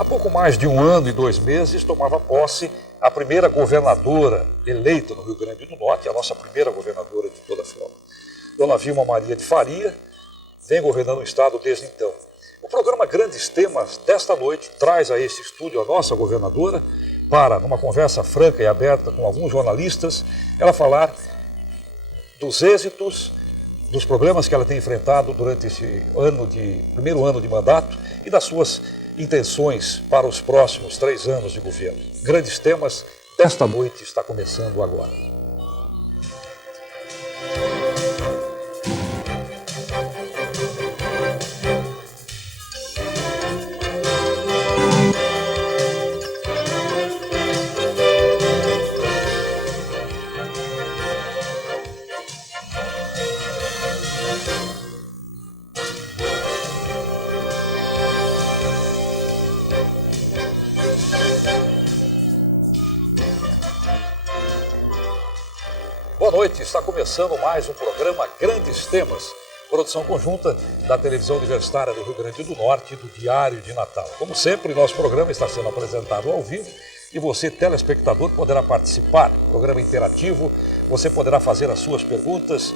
Há pouco mais de 1 ano e 2 meses tomava posse a primeira governadora eleita no Rio Grande do Norte, a nossa primeira governadora de toda forma. Dona Vilma Maria de Faria vem governando o estado desde então. O programa Grandes Temas desta noite traz a este estúdio a nossa governadora para, numa conversa franca e aberta com alguns jornalistas, ela falar dos êxitos, dos problemas que ela tem enfrentado durante esse primeiro ano de mandato e das suas intenções para os próximos 3 anos de governo. Grandes Temas desta noite está começando agora. Boa noite, está começando mais um programa Grandes Temas, produção conjunta da Televisão Universitária do Rio Grande do Norte e do Diário de Natal. Como sempre, nosso programa está sendo apresentado ao vivo e você, telespectador, poderá participar. Programa interativo, você poderá fazer as suas perguntas,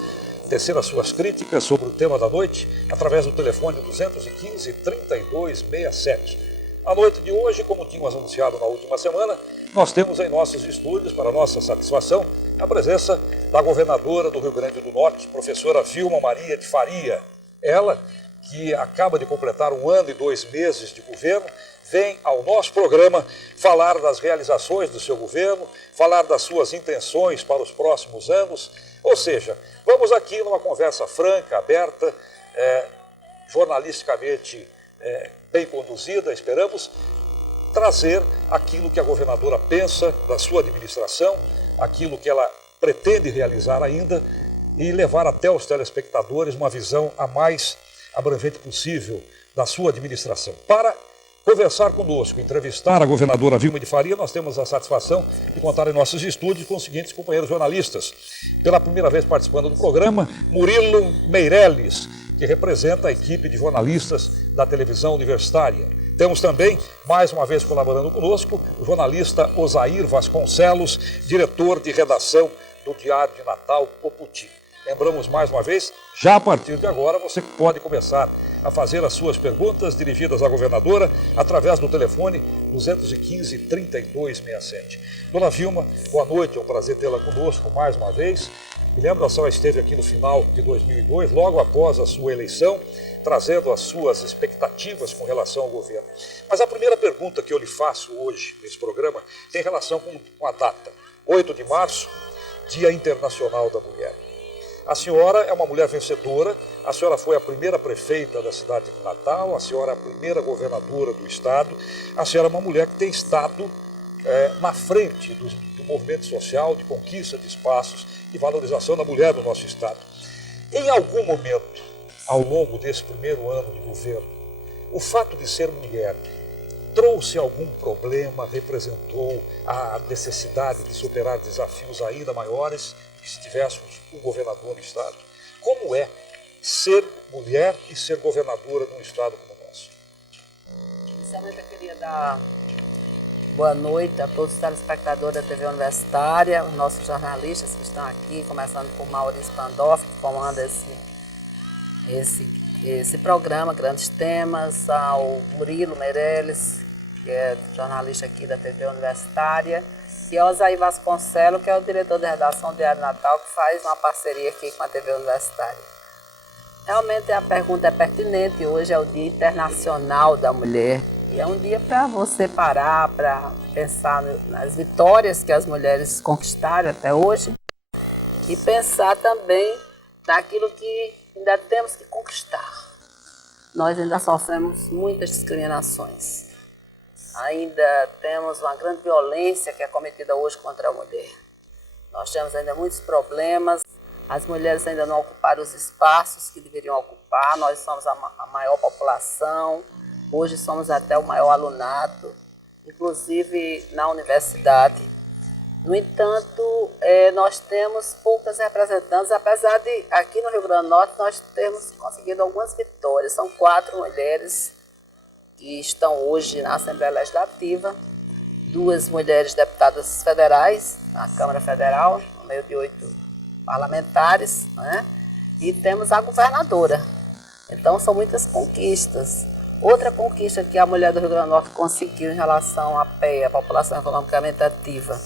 tecer as suas críticas sobre o tema da noite através do telefone 215-3267. A noite de hoje, como tínhamos anunciado na última semana, nós temos em nossos estúdios, para nossa satisfação, a presença da governadora do Rio Grande do Norte, professora Vilma Maria de Faria. Ela, que acaba de completar 1 ano e 2 meses de governo, vem ao nosso programa falar das realizações do seu governo, falar das suas intenções para os próximos anos. Ou seja, vamos aqui numa conversa franca, aberta, jornalisticamente bem conduzida, esperamos, trazer aquilo que a governadora pensa da sua administração, aquilo que ela pretende realizar ainda e levar até os telespectadores uma visão a mais abrangente possível da sua administração. Para conversar conosco, entrevistar a governadora Vilma de Faria, nós temos a satisfação de contar em nossos estúdios com os seguintes companheiros jornalistas. Pela primeira vez participando do programa, Murilo Meirelles, que representa a equipe de jornalistas da televisão universitária. Temos também, mais uma vez colaborando conosco, o jornalista Osair Vasconcelos, diretor de redação do Diário de Natal, O Puti. Lembramos mais uma vez, já a partir de agora você pode começar a fazer as suas perguntas dirigidas à governadora através do telefone 215-3267. Dona Vilma, boa noite, é um prazer tê-la conosco mais uma vez. Me lembro, a senhora esteve aqui no final de 2002, logo após a sua eleição, trazendo as suas expectativas com relação ao governo. Mas a primeira pergunta que eu lhe faço hoje nesse programa tem relação com a data, 8 de março, Dia Internacional da Mulher. A senhora é uma mulher vencedora, a senhora foi a primeira prefeita da cidade de Natal, a senhora é a primeira governadora do estado, a senhora é uma mulher que tem estado na frente do movimento social, de conquista de espaços e valorização da mulher no nosso estado. Em algum momento, ao longo desse primeiro ano de governo, o fato de ser mulher trouxe algum problema, representou a necessidade de superar desafios ainda maiores que se tivéssemos um governador no estado? Como é ser mulher e ser governadora num estado como o nosso? Inicialmente eu queria dar boa noite a todos os telespectadores da TV Universitária, os nossos jornalistas que estão aqui, começando por Maurício Pandolfi, que comanda esse programa, Grandes Temas, ao Murilo Meirelles, que é jornalista aqui da TV Universitária, e ao Osair Vasconcelos, que é o diretor de redação do Diário Natal, que faz uma parceria aqui com a TV Universitária. Realmente a pergunta é pertinente, hoje é o Dia Internacional da Mulher, e é um dia para você parar, para pensar nas vitórias que as mulheres conquistaram até hoje e pensar também naquilo que ainda temos que conquistar. Nós ainda sofremos muitas discriminações. Ainda temos uma grande violência que é cometida hoje contra a mulher. Nós temos ainda muitos problemas, as mulheres ainda não ocuparam os espaços que deveriam ocupar, nós somos a maior população, hoje somos até o maior alunado, inclusive na universidade. No entanto, nós temos poucas representantes, apesar de aqui no Rio Grande do Norte nós termos conseguido algumas vitórias. São 4 mulheres que estão hoje na Assembleia Legislativa, 2 mulheres deputadas federais na Câmara Federal, no meio de 8 parlamentares, né? E temos a governadora. Então são muitas conquistas. Outra conquista que a mulher do Rio Grande do Norte conseguiu em relação à PEA, a População Economicamente Ativa,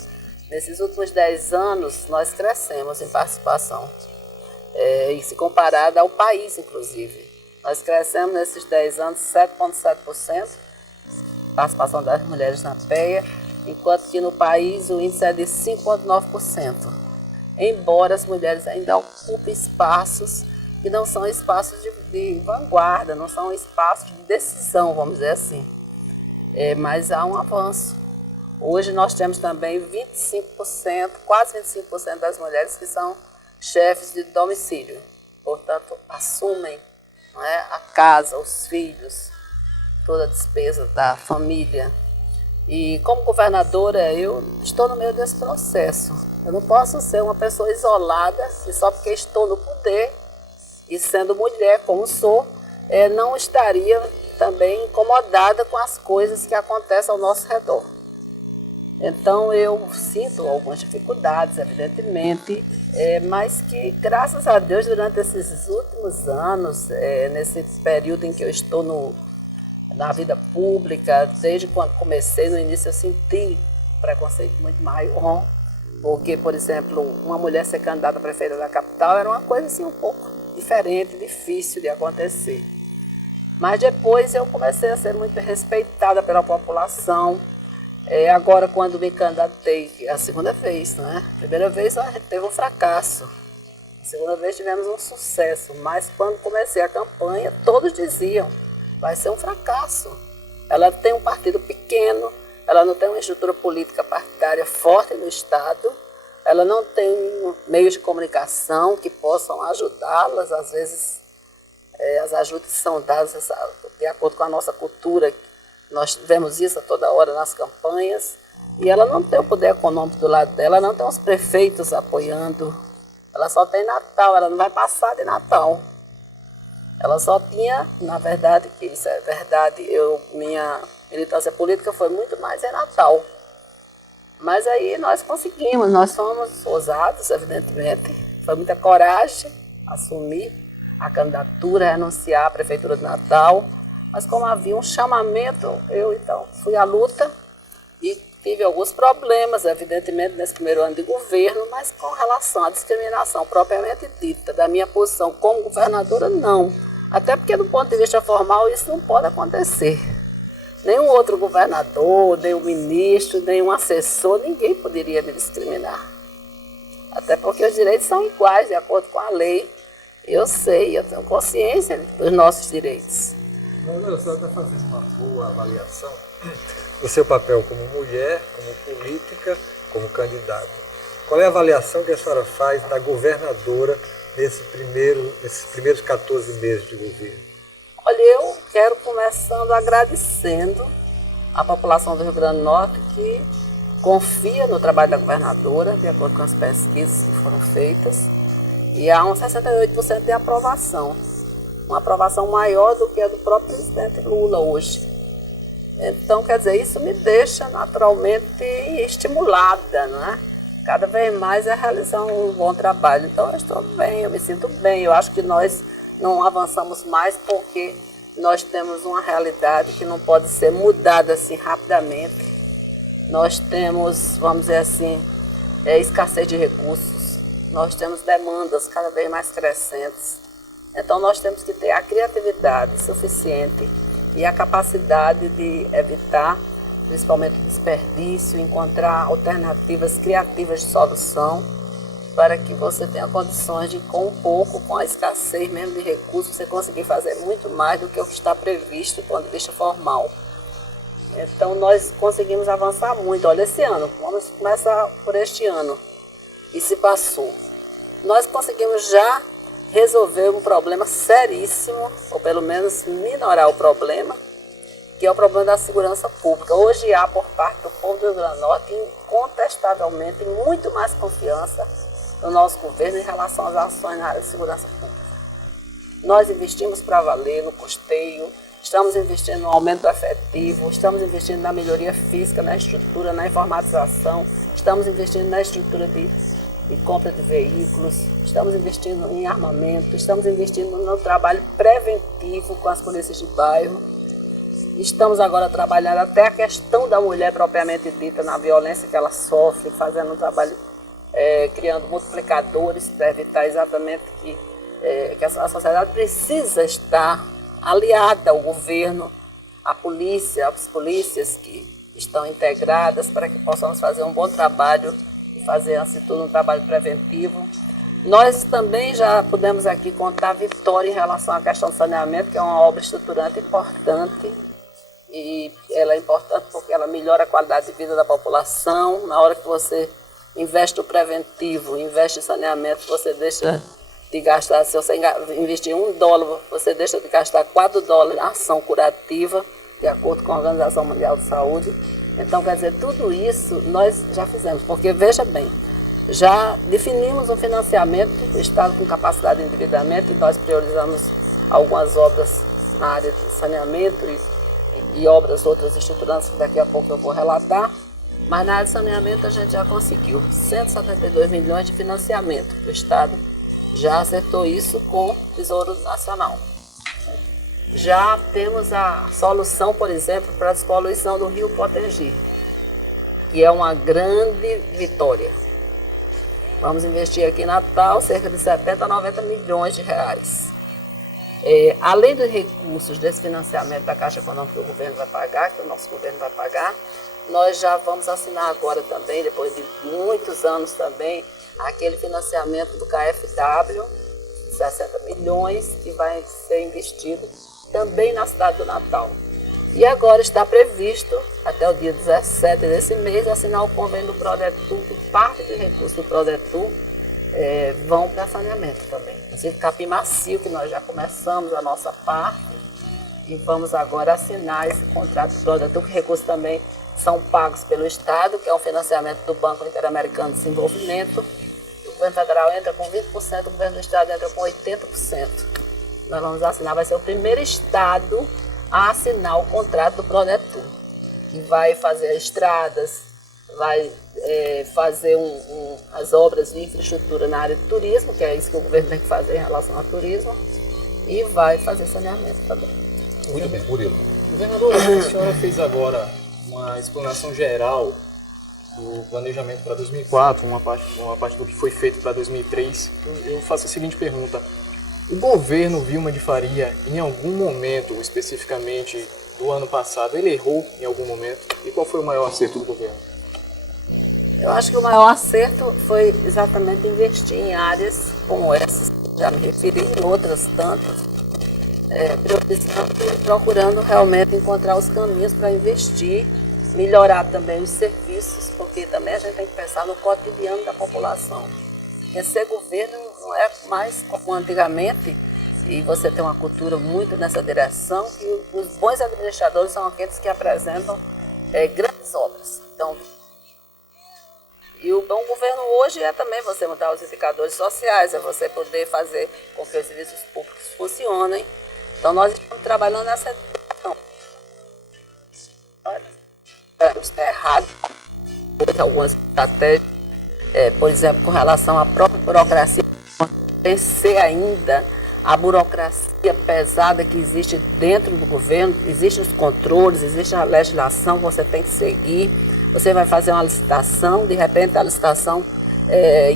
nesses últimos 10 anos nós crescemos em participação, e se comparada ao país, inclusive. Nós crescemos nesses 10 anos 7,7%, participação das mulheres na PEA, enquanto que no país o índice é de 5,9%. Embora as mulheres ainda ocupem espaços que não são espaços de vanguarda, não são espaços de decisão, vamos dizer assim. Mas há um avanço. Hoje nós temos também 25%, quase 25% das mulheres que são chefes de domicílio. Portanto, assumem, não é, a casa, os filhos, toda a despesa da família. E como governadora, eu estou no meio desse processo. Eu não posso ser uma pessoa isolada e só porque estou no poder e sendo mulher como sou, não estaria também incomodada com as coisas que acontecem ao nosso redor. Então eu sinto algumas dificuldades, evidentemente, mas que, graças a Deus, durante esses últimos anos, nesse período em que eu estou na vida pública, desde quando comecei, no início eu senti preconceito muito maior, porque, por exemplo, uma mulher ser candidata a prefeita da capital era uma coisa assim um pouco diferente, difícil de acontecer. Mas depois eu comecei a ser muito respeitada pela população. Agora, quando me candidatei, a segunda vez, né? A primeira vez teve um fracasso, a segunda vez tivemos um sucesso, mas quando comecei a campanha, todos diziam: vai ser um fracasso. Ela tem um partido pequeno, ela não tem uma estrutura política partidária forte no Estado, ela não tem meios de comunicação que possam ajudá-las. Às vezes, as ajudas são dadas de acordo com a nossa cultura. Nós vemos isso a toda hora nas campanhas. E ela não tem o poder econômico do lado dela, ela não tem os prefeitos apoiando. Ela só tem Natal, ela não vai passar de Natal. Ela só tinha, na verdade, que isso é verdade, minha militância política foi muito mais em Natal. Mas aí nós conseguimos, nós fomos ousados, evidentemente. Foi muita coragem assumir a candidatura, renunciar à Prefeitura de Natal. Mas como havia um chamamento, eu então fui à luta e tive alguns problemas, evidentemente, nesse primeiro ano de governo, mas com relação à discriminação propriamente dita, da minha posição como governadora, não. Até porque, do ponto de vista formal, isso não pode acontecer. Nenhum outro governador, nenhum ministro, nenhum assessor, ninguém poderia me discriminar. Até porque os direitos são iguais, de acordo com a lei. Eu sei, eu tenho consciência dos nossos direitos. Mas a senhora está fazendo uma boa avaliação do seu papel como mulher, como política, como candidata. Qual é a avaliação que a senhora faz da governadora nesses primeiros 14 meses de governo? Olha, eu quero começando agradecendo a população do Rio Grande do Norte que confia no trabalho da governadora, de acordo com as pesquisas que foram feitas, e há um 68% de aprovação. Uma aprovação maior do que a do próprio presidente Lula hoje. Então, quer dizer, isso me deixa naturalmente estimulada, né? Cada vez mais a realizar um bom trabalho. Então, eu estou bem, eu me sinto bem. Eu acho que nós não avançamos mais porque nós temos uma realidade que não pode ser mudada assim rapidamente. Nós temos, vamos dizer assim, escassez de recursos. Nós temos demandas cada vez mais crescentes. Então, nós temos que ter a criatividade suficiente e a capacidade de evitar, principalmente o desperdício, encontrar alternativas criativas de solução para que você tenha condições de, com um pouco, com a escassez mesmo de recursos, você conseguir fazer muito mais do que o que está previsto do ponto de vista formal. Então, nós conseguimos avançar muito. Olha, esse ano, vamos começar por este ano, e se passou. Nós conseguimos já resolver um problema seríssimo, ou pelo menos minorar o problema, que é o problema da segurança pública. Hoje há, por parte do povo do Rio Grande do Norte, incontestavelmente, muito mais confiança no nosso governo em relação às ações na área de segurança pública. Nós investimos para valer no custeio, estamos investindo no aumento do efetivo, estamos investindo na melhoria física, na estrutura, na informatização, estamos investindo na estrutura de compra de veículos, estamos investindo em armamento, estamos investindo no trabalho preventivo com as polícias de bairro. Estamos agora trabalhando até a questão da mulher propriamente dita, na violência que ela sofre, fazendo um trabalho, criando multiplicadores para evitar exatamente que a sociedade precisa estar aliada ao governo, à polícia, às polícias que estão integradas para que possamos fazer um bom trabalho e fazer, antes de tudo, um trabalho preventivo. Nós também já pudemos aqui contar a vitória em relação à questão do saneamento, que é uma obra estruturante importante, e ela é importante porque ela melhora a qualidade de vida da população. Na hora que você investe no preventivo, investe em saneamento, você deixa de gastar, se você investir $1, você deixa de gastar $4 na ação curativa, de acordo com a Organização Mundial de Saúde. Então, quer dizer, tudo isso nós já fizemos, porque, veja bem, já definimos um financiamento, o Estado com capacidade de endividamento, e nós priorizamos algumas obras na área de saneamento e obras outras estruturantes que daqui a pouco eu vou relatar, mas na área de saneamento a gente já conseguiu 172 milhões de financiamento. O Estado já acertou isso com o Tesouro Nacional. Já temos a solução, por exemplo, para a despoluição do rio Potengi, que é uma grande vitória. Vamos investir aqui em Natal cerca de 70 a 90 milhões de reais. Além dos recursos desse financiamento da Caixa Econômica que o governo vai pagar, que o nosso governo vai pagar, nós já vamos assinar agora também, depois de muitos anos também, aquele financiamento do KfW, 60 milhões, que vai ser investido também na cidade do Natal. E agora está previsto, até o dia 17 desse mês, assinar o convênio do Prodetur, que parte dos recursos do Prodetur vão para saneamento também. Inclusive Capim Macio, que nós já começamos a nossa parte, e vamos agora assinar esse contrato do Prodetur, que recursos também são pagos pelo Estado, que é um financiamento do Banco Interamericano de Desenvolvimento. O governo federal entra com 20%, o governo do Estado entra com 80%. Nós vamos assinar, vai ser o primeiro Estado a assinar o contrato do Prodetur, que vai fazer estradas, vai fazer as obras de infraestrutura na área de turismo, que é isso que o governo tem que fazer em relação ao turismo, e vai fazer saneamento também. Muito bem, Murilo. Governador, a senhora fez agora uma explanação geral do planejamento para 2004, uma parte do que foi feito para 2003. Eu faço a seguinte pergunta: o governo Vilma de Faria, em algum momento, especificamente do ano passado, ele errou em algum momento? E qual foi o maior acerto do governo? Eu acho que o maior acerto foi exatamente investir em áreas como essas, já me referi, em outras tantas, priorizando e procurando realmente encontrar os caminhos para investir, melhorar também os serviços, porque também a gente tem que pensar no cotidiano da população. Porque ser governo não é mais como antigamente, e você tem uma cultura muito nessa direção, que os bons administradores são aqueles que apresentam grandes obras. Então, e o bom governo hoje é também você mudar os indicadores sociais, é você poder fazer com que os serviços públicos funcionem. Então, nós estamos trabalhando nessa direção. Está errado. Algumas estratégias, por exemplo, com relação à própria burocracia, vencer ainda a burocracia pesada que existe dentro do governo, existem os controles, existe a legislação que você tem que seguir. Você vai fazer uma licitação, de repente a licitação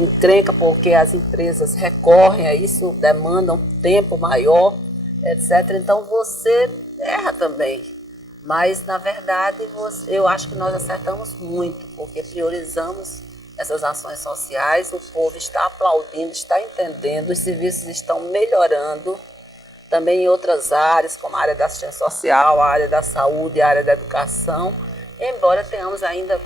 encrenca porque as empresas recorrem a isso, demandam um tempo maior, etc. Então você erra também. Mas, na verdade, eu acho que nós acertamos muito, porque priorizamos essas ações sociais, o povo está aplaudindo, está entendendo, os serviços estão melhorando, também em outras áreas, como a área da assistência social, a área da saúde, a área da educação, embora tenhamos ainda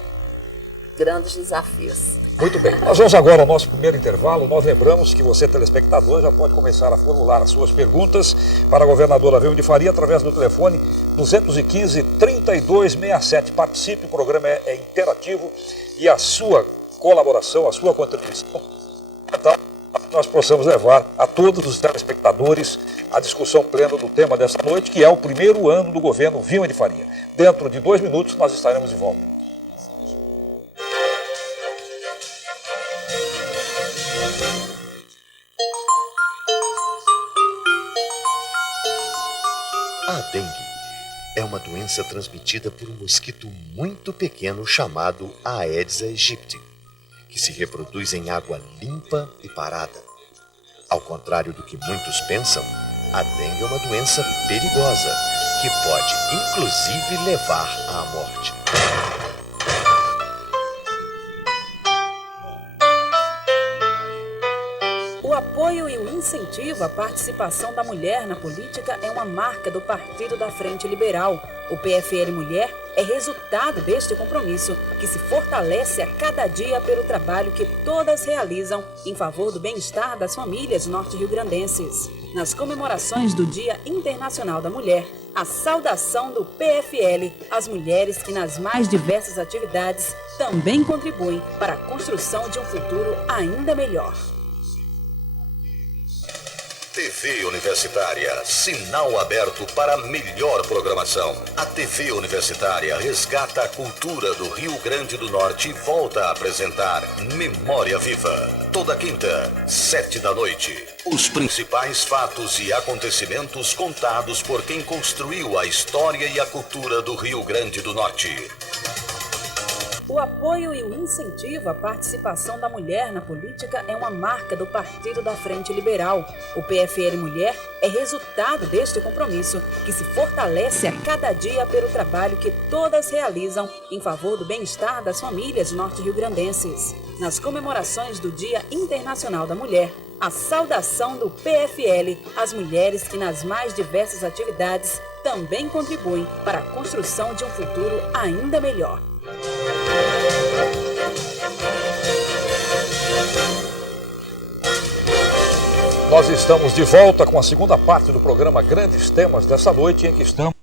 grandes desafios. Muito bem. Nós vamos agora ao nosso primeiro intervalo. Nós lembramos que você, telespectador, já pode começar a formular as suas perguntas para a governadora Vilma de Faria através do telefone 215-3267. Participe, o programa é interativo e a sua colaboração, a sua contribuição, então, nós possamos levar a todos os telespectadores a discussão plena do tema dessa noite, que é o primeiro ano do governo Vilma de Faria. Dentro de 2 minutos nós estaremos de volta. A dengue é uma doença transmitida por um mosquito muito pequeno chamado Aedes aegypti, que se reproduz em água limpa e parada. Ao contrário do que muitos pensam, a dengue é uma doença perigosa, que pode inclusive levar à morte. O apoio e o incentivo à participação da mulher na política é uma marca do Partido da Frente Liberal. O PFL Mulher é resultado deste compromisso, que se fortalece a cada dia pelo trabalho que todas realizam em favor do bem-estar das famílias norte-riograndenses. Nas comemorações do Dia Internacional da Mulher, a saudação do PFL às mulheres que nas mais diversas atividades também contribuem para a construção de um futuro ainda melhor. TV Universitária, sinal aberto para melhor programação. A TV Universitária resgata a cultura do Rio Grande do Norte e volta a apresentar Memória Viva. Toda quinta, 7 da noite. Os principais fatos e acontecimentos contados por quem construiu a história e a cultura do Rio Grande do Norte. O apoio e o incentivo à participação da mulher na política é uma marca do Partido da Frente Liberal. O PFL Mulher é resultado deste compromisso, que se fortalece a cada dia pelo trabalho que todas realizam em favor do bem-estar das famílias norte-riograndenses. Nas comemorações do Dia Internacional da Mulher, a saudação do PFL às mulheres que nas mais diversas atividades também contribuem para a construção de um futuro ainda melhor. Nós estamos de volta com a segunda parte do programa Grandes Temas dessa noite, em que estamos...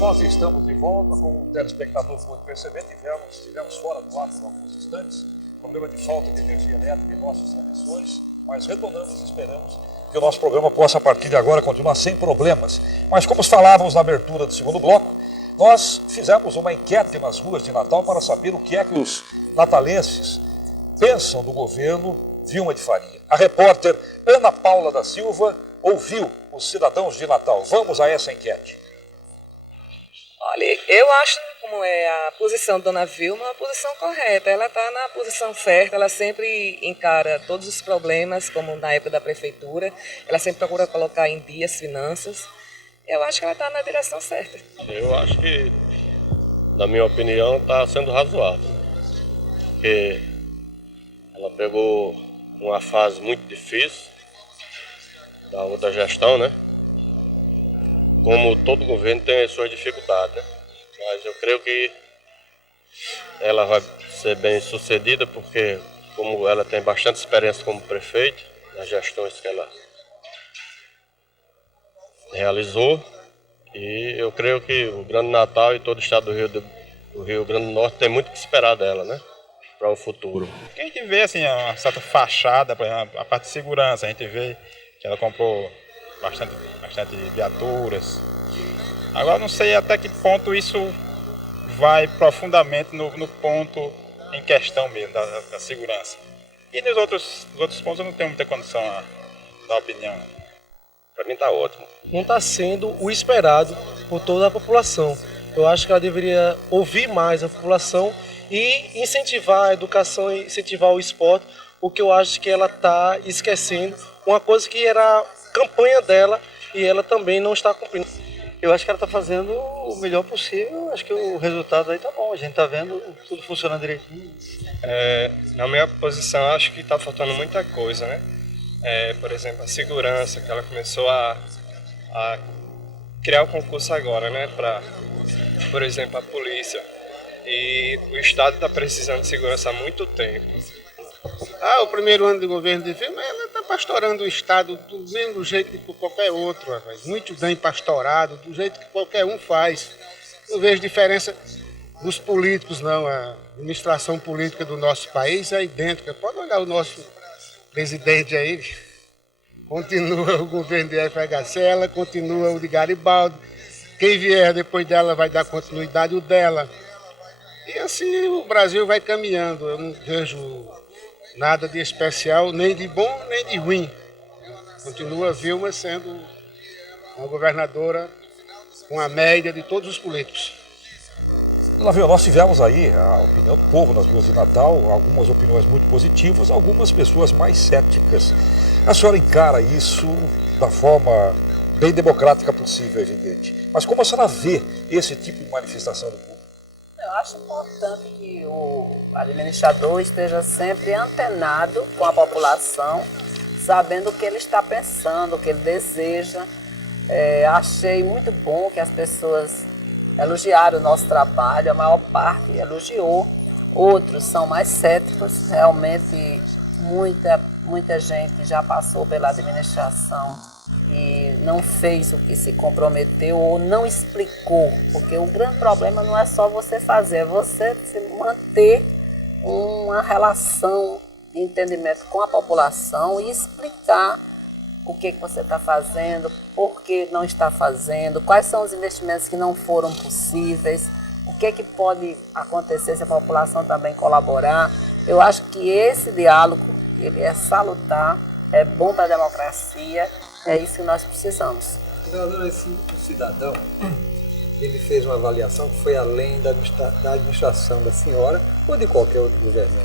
Nós estamos de volta, como o telespectador pôde perceber, tivemos fora do ar por alguns instantes, problema de falta de energia elétrica em nossas transmissões, mas retornamos e esperamos que o nosso programa possa, a partir de agora, continuar sem problemas. Mas como falávamos na abertura do segundo bloco, nós fizemos uma enquete nas ruas de Natal para saber o que é que os natalenses pensam do governo Vilma de Faria. A repórter Ana Paula da Silva ouviu os cidadãos de Natal. Vamos a essa enquete. Olha, eu acho, como é a posição da dona Vilma, uma posição correta. Ela está na posição certa, ela sempre encara todos os problemas, como na época da prefeitura. Ela sempre procura colocar em dia as finanças. Eu acho que ela está na direção certa. Eu acho que, na minha opinião, está sendo razoável. Porque ela pegou uma fase muito difícil da outra gestão, né? Como todo governo tem as suas dificuldades, né? Mas eu creio que ela vai ser bem sucedida, porque como ela tem bastante experiência como prefeito, nas gestões que ela realizou, e eu creio que o Grande Natal e todo o estado do Rio Grande do Norte tem muito que esperar dela, né? Para o futuro. A gente vê assim, uma certa fachada, por exemplo, a parte de segurança, a gente vê que ela comprou bastante viaturas. Agora não sei até que ponto isso vai profundamente no ponto em questão mesmo, da segurança. E nos outros pontos eu não tenho muita condição a dar opinião. Para mim está ótimo. Não está sendo o esperado por toda a população. Eu acho que ela deveria ouvir mais a população e incentivar a educação e incentivar o esporte, o que eu acho que ela está esquecendo, uma coisa que era campanha dela e ela também não está cumprindo. Eu acho que ela está fazendo o melhor possível, acho que o resultado aí está bom, a gente está vendo tudo funcionando direitinho. Na minha posição, acho que está faltando muita coisa, né? Por exemplo, a segurança, que ela começou a criar o concurso agora, né? Para, por exemplo, a polícia. E o Estado está precisando de segurança há muito tempo. O primeiro ano do governo de Vilma, ela está pastorando o Estado do mesmo jeito que qualquer outro, rapaz. Muito bem pastorado, do jeito que qualquer um faz. Não vejo diferença dos políticos, não. A administração política do nosso país é idêntica. Pode olhar o nosso presidente aí. Continua o governo de FHC, ela continua o de Garibaldi. Quem vier depois dela vai dar continuidade o dela. E assim o Brasil vai caminhando. Eu não vejo nada de especial, nem de bom, nem de ruim. Continua Vilma sendo uma governadora com a média de todos os políticos. Dona Vilma, nós tivemos aí a opinião do povo nas ruas de Natal, algumas opiniões muito positivas, algumas pessoas mais céticas. A senhora encara isso da forma bem democrática possível, evidente. Mas como a senhora vê esse tipo de manifestação do povo? Eu acho importante que o administrador esteja sempre antenado com a população, sabendo o que ele está pensando, o que ele deseja. Achei muito bom que as pessoas elogiaram o nosso trabalho, a maior parte elogiou, outros são mais céticos, realmente muita gente já passou pela administração e não fez o que se comprometeu ou não explicou, porque o grande problema não é só você fazer, é você manter uma relação de entendimento com a população e explicar o que você está fazendo, por que não está fazendo, quais são os investimentos que não foram possíveis, o que pode acontecer se a população também colaborar. Eu acho que esse diálogo ele é salutar, é bom para a democracia, é isso que nós precisamos. Governador, esse cidadão, ele fez uma avaliação que foi além da administração da senhora ou de qualquer outro governante.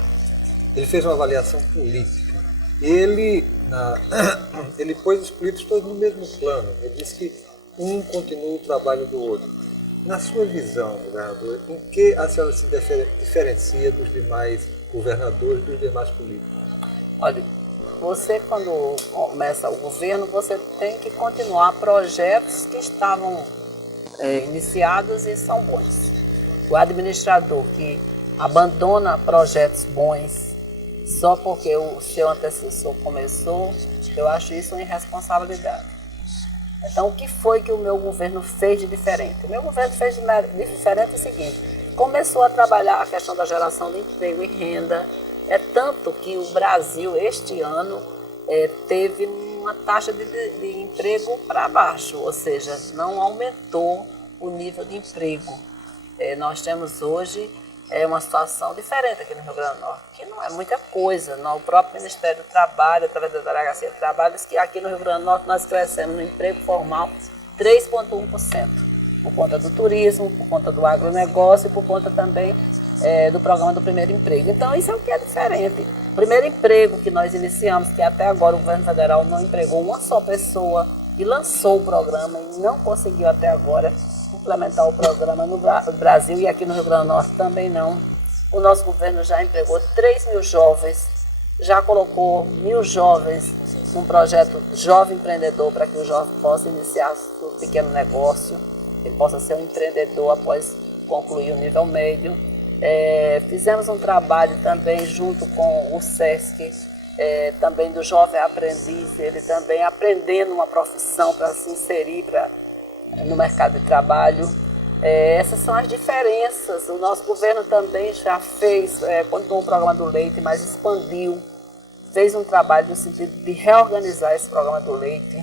Ele fez uma avaliação política. Ele pôs os políticos todos no mesmo plano. Ele disse que um continua o trabalho do outro. Na sua visão, governador, em que a senhora se diferencia dos demais governadores, dos demais políticos? Olha, você quando começa o governo, você tem que continuar projetos que estavam iniciados e são bons. O administrador que abandona projetos bons só porque o seu antecessor começou, eu acho isso uma irresponsabilidade. Então, o que foi que o meu governo fez de diferente? O meu governo fez de diferente o seguinte: começou a trabalhar a questão da geração de emprego e renda. É tanto que o Brasil, este ano, teve uma taxa de emprego para baixo, ou seja, não aumentou o nível de emprego. Nós temos hoje uma situação diferente aqui no Rio Grande do Norte, que não é muita coisa. O próprio Ministério do Trabalho, através da Delegacia de Trabalho, diz que aqui no Rio Grande do Norte nós crescemos no emprego formal 3,1%, por conta do turismo, por conta do agronegócio e por conta também do programa do primeiro emprego. Então, isso é o que é diferente. O primeiro emprego que nós iniciamos, que até agora o governo federal não empregou uma só pessoa e lançou o programa e não conseguiu até agora implementar o programa no Brasil e aqui no Rio Grande do Norte também não. O nosso governo já empregou 3 mil jovens, já colocou 1.000 jovens num projeto Jovem Empreendedor para que o jovem possa iniciar seu pequeno negócio, ele possa ser um empreendedor após concluir o nível médio. Fizemos um trabalho também junto com o SESC, também do jovem aprendiz, ele também aprendendo uma profissão para se inserir no mercado de trabalho. Essas são as diferenças. O nosso governo também já fez, continuou o programa do leite, mas expandiu, fez um trabalho no sentido de reorganizar esse programa do leite,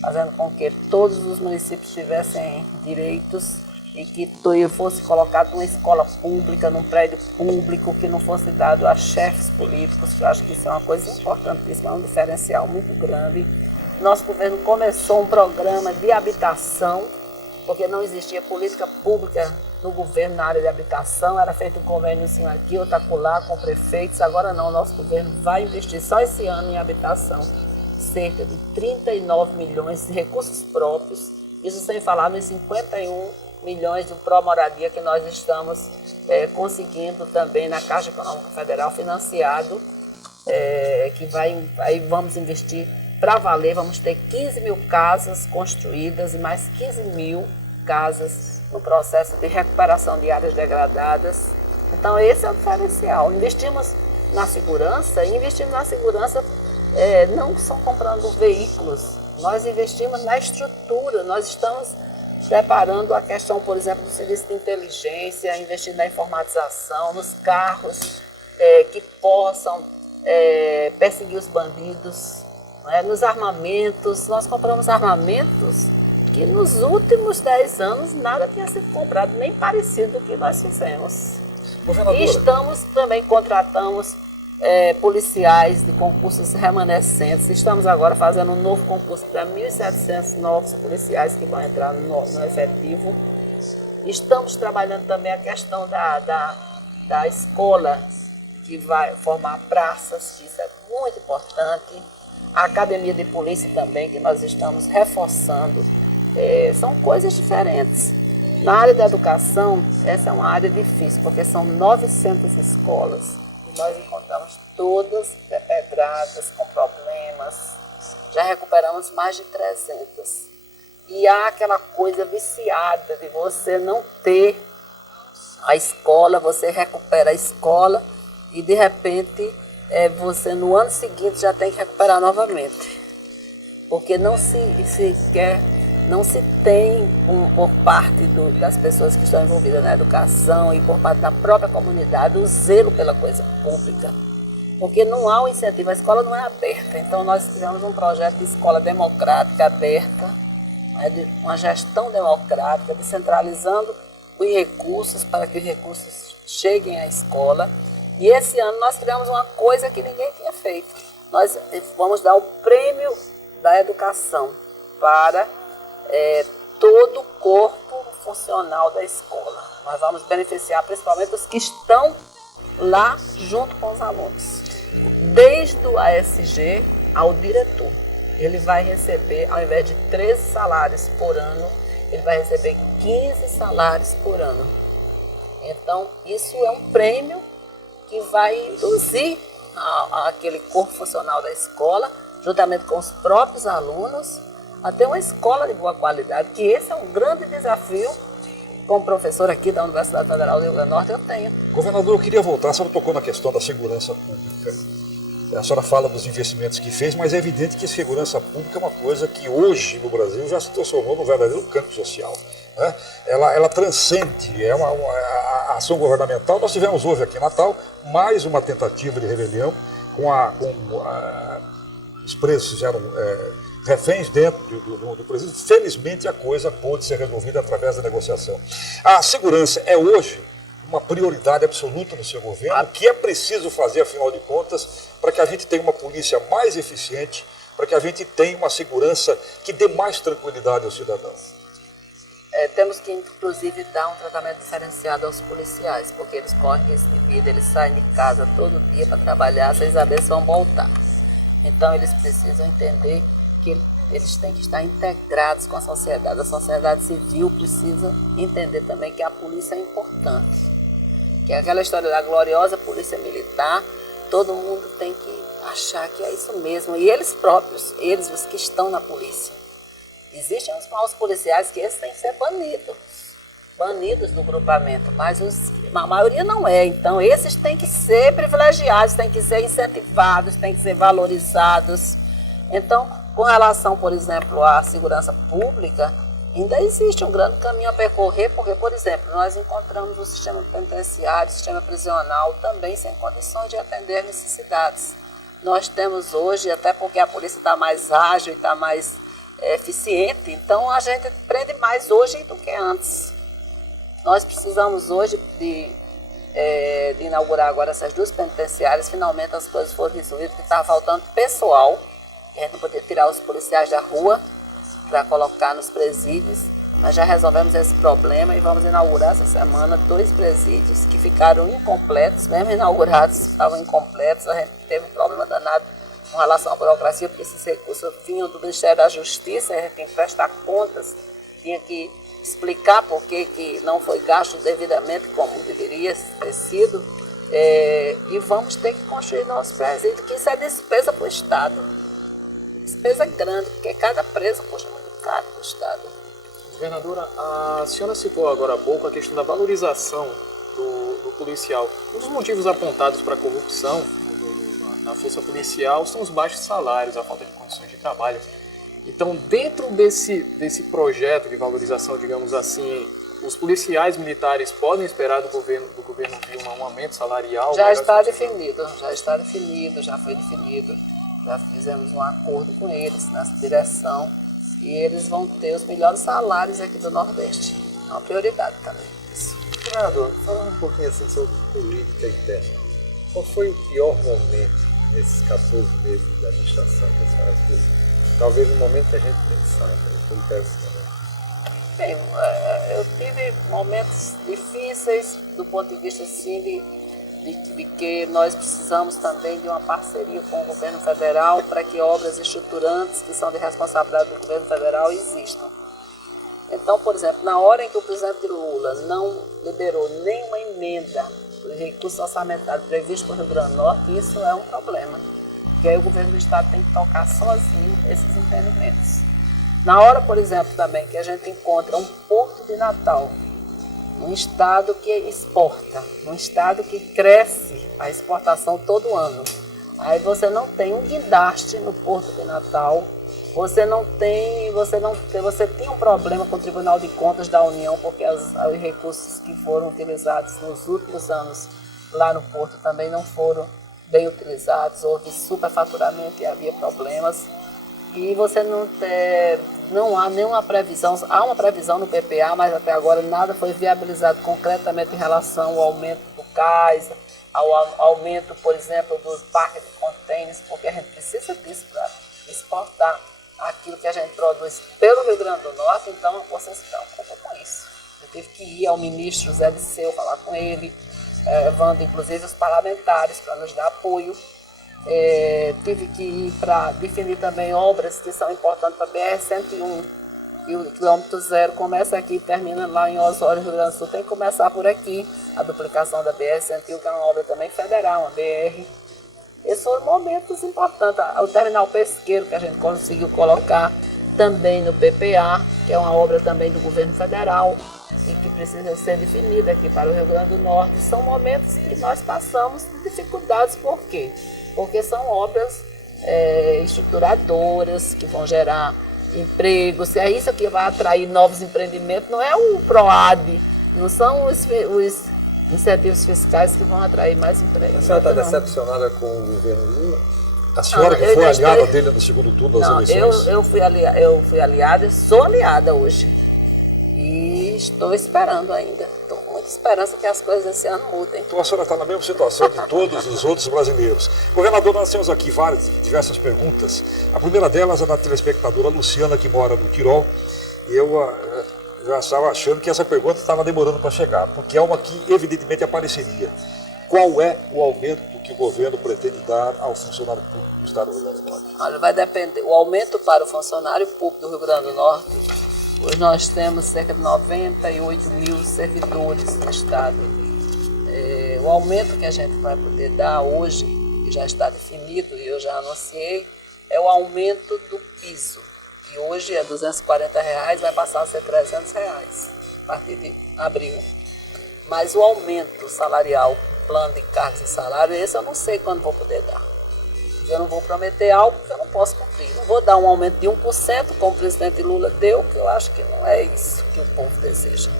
fazendo com que todos os municípios tivessem direitos e que fosse colocado numa escola pública, num prédio público, que não fosse dado a chefes políticos. Eu acho que isso é uma coisa importantíssima, é um diferencial muito grande. Nosso governo começou um programa de habitação, porque não existia política pública no governo na área de habitação, era feito um convêniozinho aqui, outro acolá com prefeitos. Agora não, o nosso governo vai investir só esse ano em habitação cerca de 39 milhões de recursos próprios, isso sem falar nos 51 milhões do Pró-Moradia que nós estamos conseguindo também na Caixa Econômica Federal, financiado, que vamos investir para valer. Vamos ter 15 mil casas construídas e mais 15 mil casas, no processo de recuperação de áreas degradadas. Então esse é o diferencial. Investimos na segurança, e investimos na segurança não só comprando veículos, nós investimos na estrutura, nós estamos preparando a questão, por exemplo, do serviço de inteligência, investindo na informatização, nos carros que possam perseguir os bandidos, nos armamentos. Nós compramos armamentos que nos últimos 10 anos nada tinha sido comprado, nem parecido com o que nós fizemos. Governadora. E também contratamos policiais de concursos remanescentes. Estamos agora fazendo um novo concurso para 1.700 novos policiais que vão entrar no efetivo. Estamos trabalhando também a questão da escola, que vai formar praças, que isso é muito importante. A academia de polícia também, que nós estamos reforçando. São coisas diferentes. Na área da educação, essa é uma área difícil, porque são 900 escolas e nós encontramos todas depedradas, com problemas. Já recuperamos mais de 300. E há aquela coisa viciada de você não ter a escola, você recupera a escola e de repente você no ano seguinte já tem que recuperar novamente. Porque não se tem por parte das pessoas que estão envolvidas na educação e por parte da própria comunidade o zelo pela coisa pública. Porque não há um incentivo, a escola não é aberta. Então nós fizemos um projeto de escola democrática aberta, de uma gestão democrática, descentralizando os recursos para que os recursos cheguem à escola. E esse ano nós criamos uma coisa que ninguém tinha feito. Nós vamos dar o prêmio da educação para todo o corpo funcional da escola. Nós vamos beneficiar principalmente os que estão lá junto com os alunos. Desde o ASG ao diretor. Ele vai receber, ao invés de 13 salários por ano, ele vai receber 15 salários por ano. Então, isso é um prêmio que vai induzir aquele corpo funcional da escola, juntamente com os próprios alunos, a ter uma escola de boa qualidade, que esse é um grande desafio. Como professor aqui da Universidade Federal do Rio Grande do Norte, eu tenho. Governador, eu queria voltar, a senhora tocou na questão da segurança pública. A senhora fala dos investimentos que fez, mas é evidente que segurança pública é uma coisa que hoje no Brasil já se transformou num verdadeiro campo social. Né? Ela transcende, a ação governamental. Nós tivemos hoje aqui em Natal mais uma tentativa de rebelião os presos fizeram reféns dentro do presídio. Felizmente a coisa pôde ser resolvida através da negociação. A segurança é hoje uma prioridade absoluta no seu governo. O que é preciso fazer, afinal de contas, para que a gente tenha uma polícia mais eficiente, para que a gente tenha uma segurança que dê mais tranquilidade aos cidadãos? Temos que, inclusive, dar um tratamento diferenciado aos policiais, porque eles correm risco de vida, eles saem de casa todo dia para trabalhar, às 6 da tarde vão voltar. Então, eles precisam entender que eles têm que estar integrados com a sociedade civil precisa entender também que a polícia é importante. Que é aquela história da gloriosa polícia militar, todo mundo tem que achar que é isso mesmo. E eles próprios, os que estão na polícia. Existem os maus policiais que esses têm que ser banidos do grupamento, mas a maioria não é. Então, esses têm que ser privilegiados, têm que ser incentivados, têm que ser valorizados. Então, com relação, por exemplo, à segurança pública, ainda existe um grande caminho a percorrer, porque, por exemplo, nós encontramos o sistema penitenciário, o sistema prisional também sem condições de atender necessidades. Nós temos hoje, até porque a polícia está mais ágil e está mais eficiente, então a gente prende mais hoje do que antes. Nós precisamos hoje de inaugurar agora essas 2 penitenciárias, finalmente as coisas foram resolvidas, porque estava faltando pessoal, a gente não podia tirar os policiais da rua para colocar nos presídios. Nós já resolvemos esse problema e vamos inaugurar essa semana 2 presídios que ficaram incompletos, mesmo inaugurados, estavam incompletos. A gente teve um problema danado com relação à burocracia, porque esses recursos vinham do Ministério da Justiça, a gente tinha que prestar contas, tinha que explicar por que não foi gasto devidamente como deveria ter sido. E vamos ter que construir nosso presídio, que isso é despesa para o Estado. Despesa grande, porque cada preso custa muito caro para o Estado. Governadora, a senhora citou agora há pouco a questão da valorização do policial. Um dos motivos apontados para a corrupção na força policial são os baixos salários, a falta de condições de trabalho. Então, dentro desse projeto de valorização, digamos assim, os policiais militares podem esperar do governo Vilma um aumento salarial? Já está definido, já foi definido. Já fizemos um acordo com eles nessa direção e eles vão ter os melhores salários aqui do Nordeste. É uma prioridade também. Governador, falando um pouquinho assim sobre política interna, qual foi o pior momento nesses 14 meses de administração que a senhora fez? Talvez um momento que a gente nem saiba, como que é esse momento? Bem, eu tive momentos difíceis do ponto de vista assim, de que nós precisamos também de uma parceria com o governo federal para que obras estruturantes que são de responsabilidade do governo federal existam. Então, por exemplo, na hora em que o presidente Lula não liberou nenhuma emenda do recurso orçamentário previsto para o Rio Grande do Norte, isso é um problema. Porque aí o governo do estado tem que tocar sozinho esses empreendimentos. Na hora, por exemplo, também que a gente encontra um porto de Natal, num estado que exporta, num estado que cresce a exportação todo ano. Aí você não tem um guindaste no porto de Natal, você tinha um problema com o Tribunal de Contas da União, porque os recursos que foram utilizados nos últimos anos lá no porto também não foram bem utilizados, houve superfaturamento e havia problemas. E você não há nenhuma previsão, há uma previsão no PPA, mas até agora nada foi viabilizado concretamente em relação ao aumento do cais, ao aumento, por exemplo, dos parques de contêineres, porque a gente precisa disso para exportar aquilo que a gente produz pelo Rio Grande do Norte, então você se preocupa com isso. Eu tive que ir ao ministro Zé Disseu falar com ele, levando inclusive os parlamentares para nos dar apoio. Tive que ir para definir também obras que são importantes para a BR-101, e o quilômetro zero começa aqui e termina lá em Osório, Rio Grande do Sul. Tem que começar por aqui, a duplicação da BR-101, que é uma obra também federal, uma BR. Esses foram momentos importantes. O terminal pesqueiro, que a gente conseguiu colocar também no PPA, que é uma obra também do governo federal e que precisa ser definida aqui para o Rio Grande do Norte. São momentos que nós passamos de dificuldades. Por quê? Porque são obras estruturadoras que vão gerar empregos. Se é isso que vai atrair novos empreendimentos, não é o PROAD, não são os incentivos fiscais que vão atrair mais empregos. A senhora está decepcionada com o governo Lula? A senhora que foi aliada dele no segundo turno das eleições? Eu fui aliada e sou aliada hoje. E estou esperando ainda. Estou com muita esperança que as coisas esse ano mudem. Então a senhora está na mesma situação de todos os outros brasileiros. Governador, nós temos aqui diversas perguntas. A primeira delas é da telespectadora Luciana, que mora no Tirol. E eu já estava achando que essa pergunta estava demorando para chegar, porque é uma que evidentemente apareceria. Qual é o aumento que o governo pretende dar ao funcionário público do Estado do Rio Grande do Norte? Olha, vai depender. O aumento para o funcionário público do Rio Grande do Norte, hoje nós temos cerca de 98 mil servidores no Estado. O aumento que a gente vai poder dar hoje, que já está definido e eu já anunciei, é o aumento do piso. Que hoje é R$ 240, vai passar a ser R$ 300 a partir de abril. Mas o aumento salarial, plano de cargos e salário, esse eu não sei quando vou poder dar. Eu não vou prometer algo que eu não posso cumprir. Não vou dar um aumento de 1%, como o presidente Lula deu, que eu acho que não é isso que o povo deseja.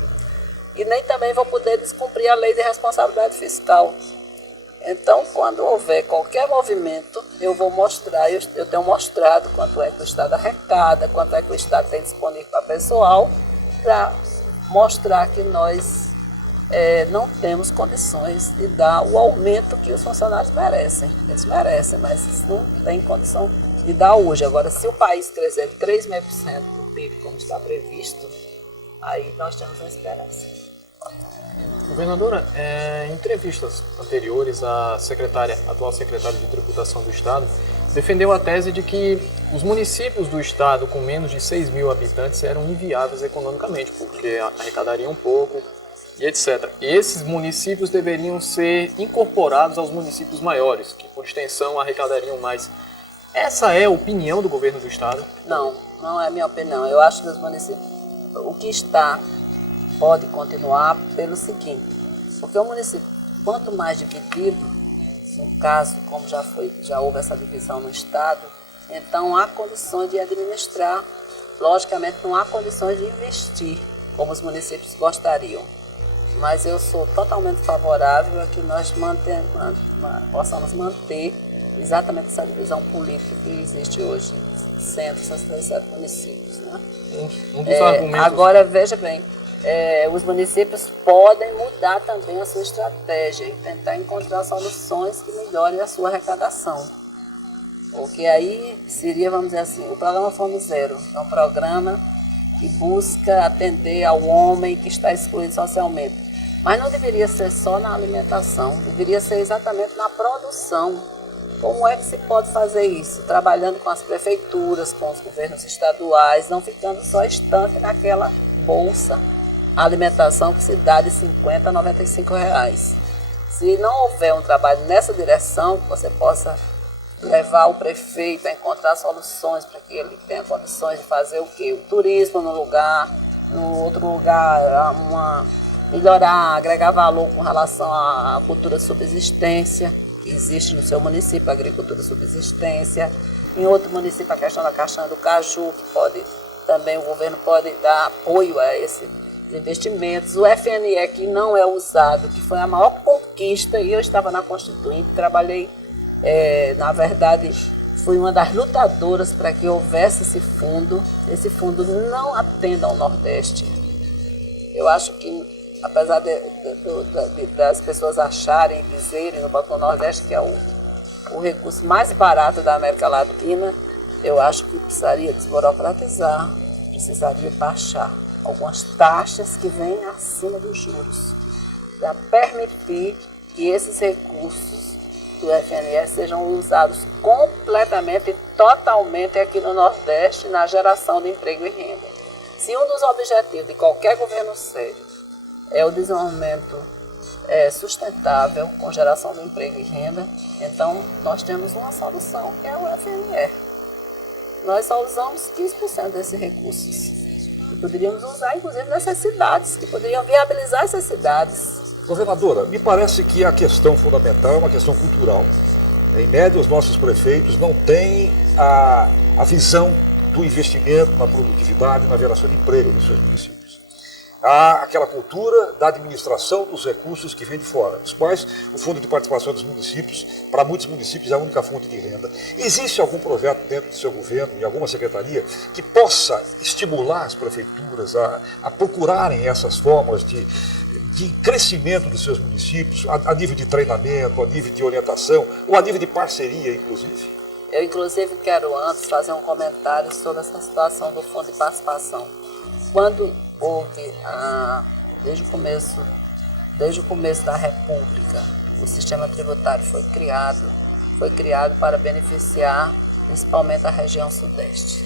E nem também vou poder descumprir a lei de responsabilidade fiscal. Então, quando houver qualquer movimento, eu vou mostrar, eu tenho mostrado quanto é que o Estado arrecada, quanto é que o Estado tem disponível para pessoal, para mostrar que nós não temos condições de dar o aumento que os funcionários merecem. Eles merecem, mas isso não tem condição de dar hoje. Agora, se o país crescer 3,5% do PIB, como está previsto, aí nós temos uma esperança. Governadora, em entrevistas anteriores, a atual secretária de Tributação do Estado defendeu a tese de que os municípios do Estado com menos de 6 mil habitantes eram inviáveis economicamente, porque arrecadariam pouco e etc. E esses municípios deveriam ser incorporados aos municípios maiores, que por extensão arrecadariam mais. Essa é a opinião do governo do Estado? Não, não é a minha opinião. Eu acho que os municípios o que está pode continuar pelo seguinte, porque o município, quanto mais dividido, no caso, como já houve essa divisão no Estado, então há condições de administrar, logicamente não há condições de investir, como os municípios gostariam. Mas eu sou totalmente favorável a que nós possamos manter exatamente essa divisão política que existe hoje, 167 municípios. Né? Um dos argumentos... Agora, veja bem, os municípios podem mudar também a sua estratégia e tentar encontrar soluções que melhorem a sua arrecadação. Porque aí seria, vamos dizer assim, o programa Fome Zero é um programa que busca atender ao homem que está excluído socialmente. Mas não deveria ser só na alimentação, deveria ser exatamente na produção. Como é que se pode fazer isso? Trabalhando com as prefeituras, com os governos estaduais, não ficando só estanque naquela bolsa alimentação que se dá de R$ 50 a R$ 95. Se não houver um trabalho nessa direção, que você possa levar o prefeito a encontrar soluções para que ele tenha condições de fazer o quê? O turismo no lugar, no outro lugar, melhorar, agregar valor com relação à cultura de subsistência, que existe no seu município, a agricultura de subsistência. Em outro município, a questão da castanha do caju, que também o governo pode dar apoio a esses investimentos. O FNE, que não é usado, que foi a maior conquista, e eu estava na Constituinte, trabalhei, na verdade, fui uma das lutadoras para que houvesse esse fundo. Esse fundo não atenda ao Nordeste. Eu acho que, apesar das pessoas acharem, dizerem no Banco do Nordeste que é o recurso mais barato da América Latina, eu acho que precisaria desburocratizar, precisaria baixar algumas taxas que vêm acima dos juros, para permitir que esses recursos do FNE sejam usados completamente e totalmente aqui no Nordeste na geração de emprego e renda. Se um dos objetivos de qualquer governo sério é o desenvolvimento sustentável com geração de emprego e renda, então nós temos uma solução, que é o FNE. Nós só usamos 15% desses recursos. E poderíamos usar, inclusive, nessas cidades, que poderiam viabilizar essas cidades. Governadora, me parece que a questão fundamental é uma questão cultural. Em média, os nossos prefeitos não têm a visão do investimento na produtividade, na geração de emprego nos seus municípios. Há aquela cultura da administração dos recursos que vem de fora, dos quais o Fundo de Participação dos Municípios, para muitos municípios, é a única fonte de renda. Existe algum projeto dentro do seu governo, em alguma secretaria, que possa estimular as prefeituras a procurarem essas formas de crescimento dos seus municípios, a nível de treinamento, a nível de orientação, ou a nível de parceria, inclusive? Eu, inclusive, quero antes fazer um comentário sobre essa situação do Fundo de Participação. Quando houve, desde o começo da República, o sistema tributário foi criado para beneficiar principalmente a região Sudeste.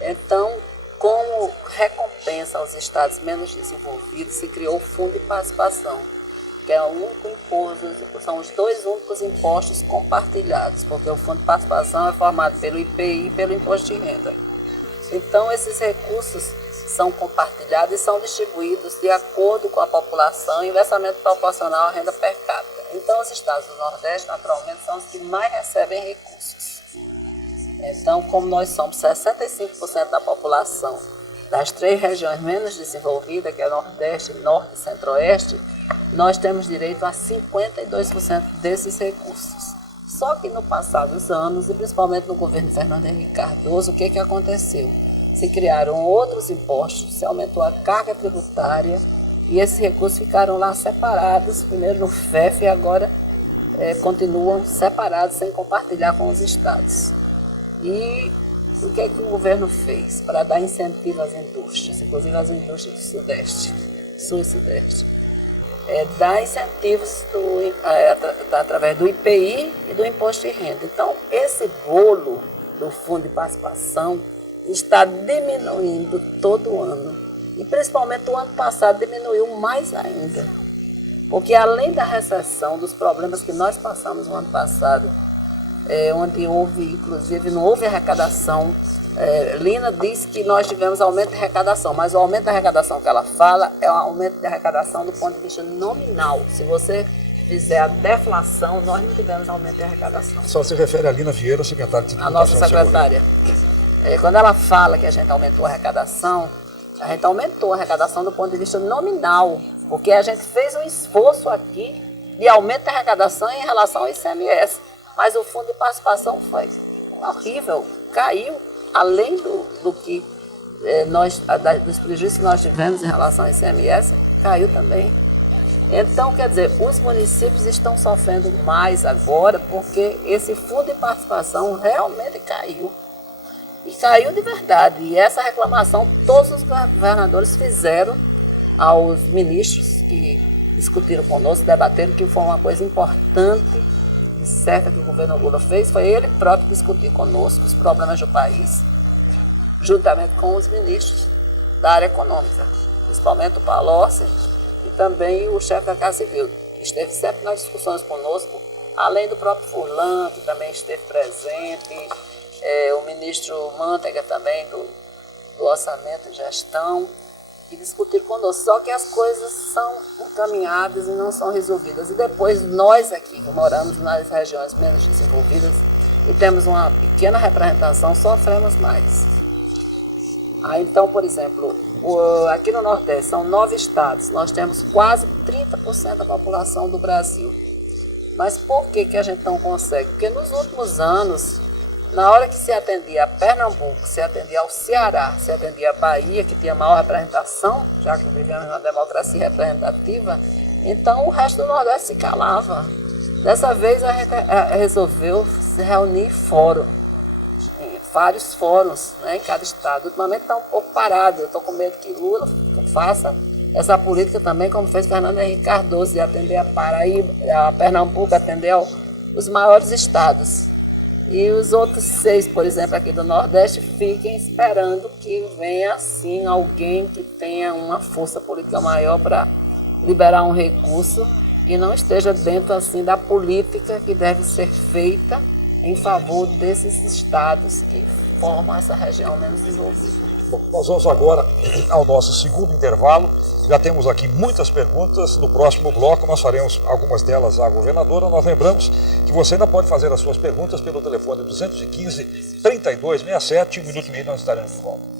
Então, como recompensa aos estados menos desenvolvidos, se criou o Fundo de Participação, que é o único imposto, são os dois únicos impostos compartilhados, porque o Fundo de Participação é formado pelo IPI e pelo Imposto de Renda. Então, esses recursos são compartilhados e são distribuídos de acordo com a população, inversamente proporcional à renda per capita. Então, os estados do Nordeste, naturalmente, são os que mais recebem recursos. Então, como nós somos 65% da população das 3 regiões menos desenvolvidas, que é Nordeste, Norte e Centro-Oeste, nós temos direito a 52% desses recursos. Só que no passar dos anos, e principalmente no governo Fernando Henrique Cardoso, o que aconteceu? Se criaram outros impostos, se aumentou a carga tributária e esses recursos ficaram lá separados, primeiro no FEF e agora continuam separados, sem compartilhar com os estados. E o que o governo fez para dar incentivo às indústrias, inclusive às indústrias do Sudeste, Sul e Sudeste? Dar incentivos através do IPI e do Imposto de Renda. Então, esse bolo do Fundo de Participação está diminuindo todo ano. E principalmente o ano passado diminuiu mais ainda. Porque além da recessão, dos problemas que nós passamos no ano passado, onde houve, inclusive, não houve arrecadação. Lina diz que nós tivemos aumento de arrecadação, mas o aumento de arrecadação que ela fala é um aumento de arrecadação do ponto de vista nominal. Se você fizer a deflação, nós não tivemos aumento de arrecadação. Só se refere a Lina Vieira, secretária de A Tributação. nossa secretária. Quando ela fala que a gente aumentou a arrecadação do ponto de vista nominal, porque a gente fez um esforço aqui de aumento de arrecadação em relação ao ICMS, mas o fundo de participação foi horrível, caiu, além do que dos prejuízos que nós tivemos em relação ao ICMS, caiu também. Então, quer dizer, os municípios estão sofrendo mais agora porque esse fundo de participação realmente caiu. E caiu de verdade. E essa reclamação todos os governadores fizeram aos ministros que discutiram conosco, debateram, que foi uma coisa importante e certa que o governo Lula fez, foi ele próprio discutir conosco os problemas do país, juntamente com os ministros da área econômica, principalmente o Palocci e também o chefe da Casa Civil, que esteve sempre nas discussões conosco, além do próprio Furlan, que também esteve presente, o ministro Mantega também do Orçamento e Gestão, que discutiram conosco. Só que as coisas são encaminhadas e não são resolvidas. E depois nós aqui, que moramos nas regiões menos desenvolvidas e temos uma pequena representação, sofremos mais. Então, por exemplo, aqui no Nordeste são 9 estados, nós temos quase 30% da população do Brasil. Mas por que a gente não consegue? Porque nos últimos anos, na hora que se atendia a Pernambuco, se atendia ao Ceará, se atendia a Bahia, que tinha maior representação, já que vivemos numa democracia representativa, então o resto do Nordeste se calava. Dessa vez a gente resolveu se reunir em fórum, em vários fóruns, né, em cada estado. Ultimamente está um pouco parado, eu estou com medo que Lula faça essa política também, como fez Fernando Henrique Cardoso, de atender a Paraíba, a Pernambuco, atender os maiores estados. E os outros 6, por exemplo, aqui do Nordeste, fiquem esperando que venha, assim, alguém que tenha uma força política maior para liberar um recurso e não esteja dentro, assim, da política que deve ser feita em favor desses estados que formam essa região menos desenvolvida. Bom, nós vamos agora ao nosso segundo intervalo. Já temos aqui muitas perguntas. No próximo bloco nós faremos algumas delas à governadora. Nós lembramos que você ainda pode fazer as suas perguntas pelo telefone 215-3267. 1 minuto e meio nós estaremos de volta.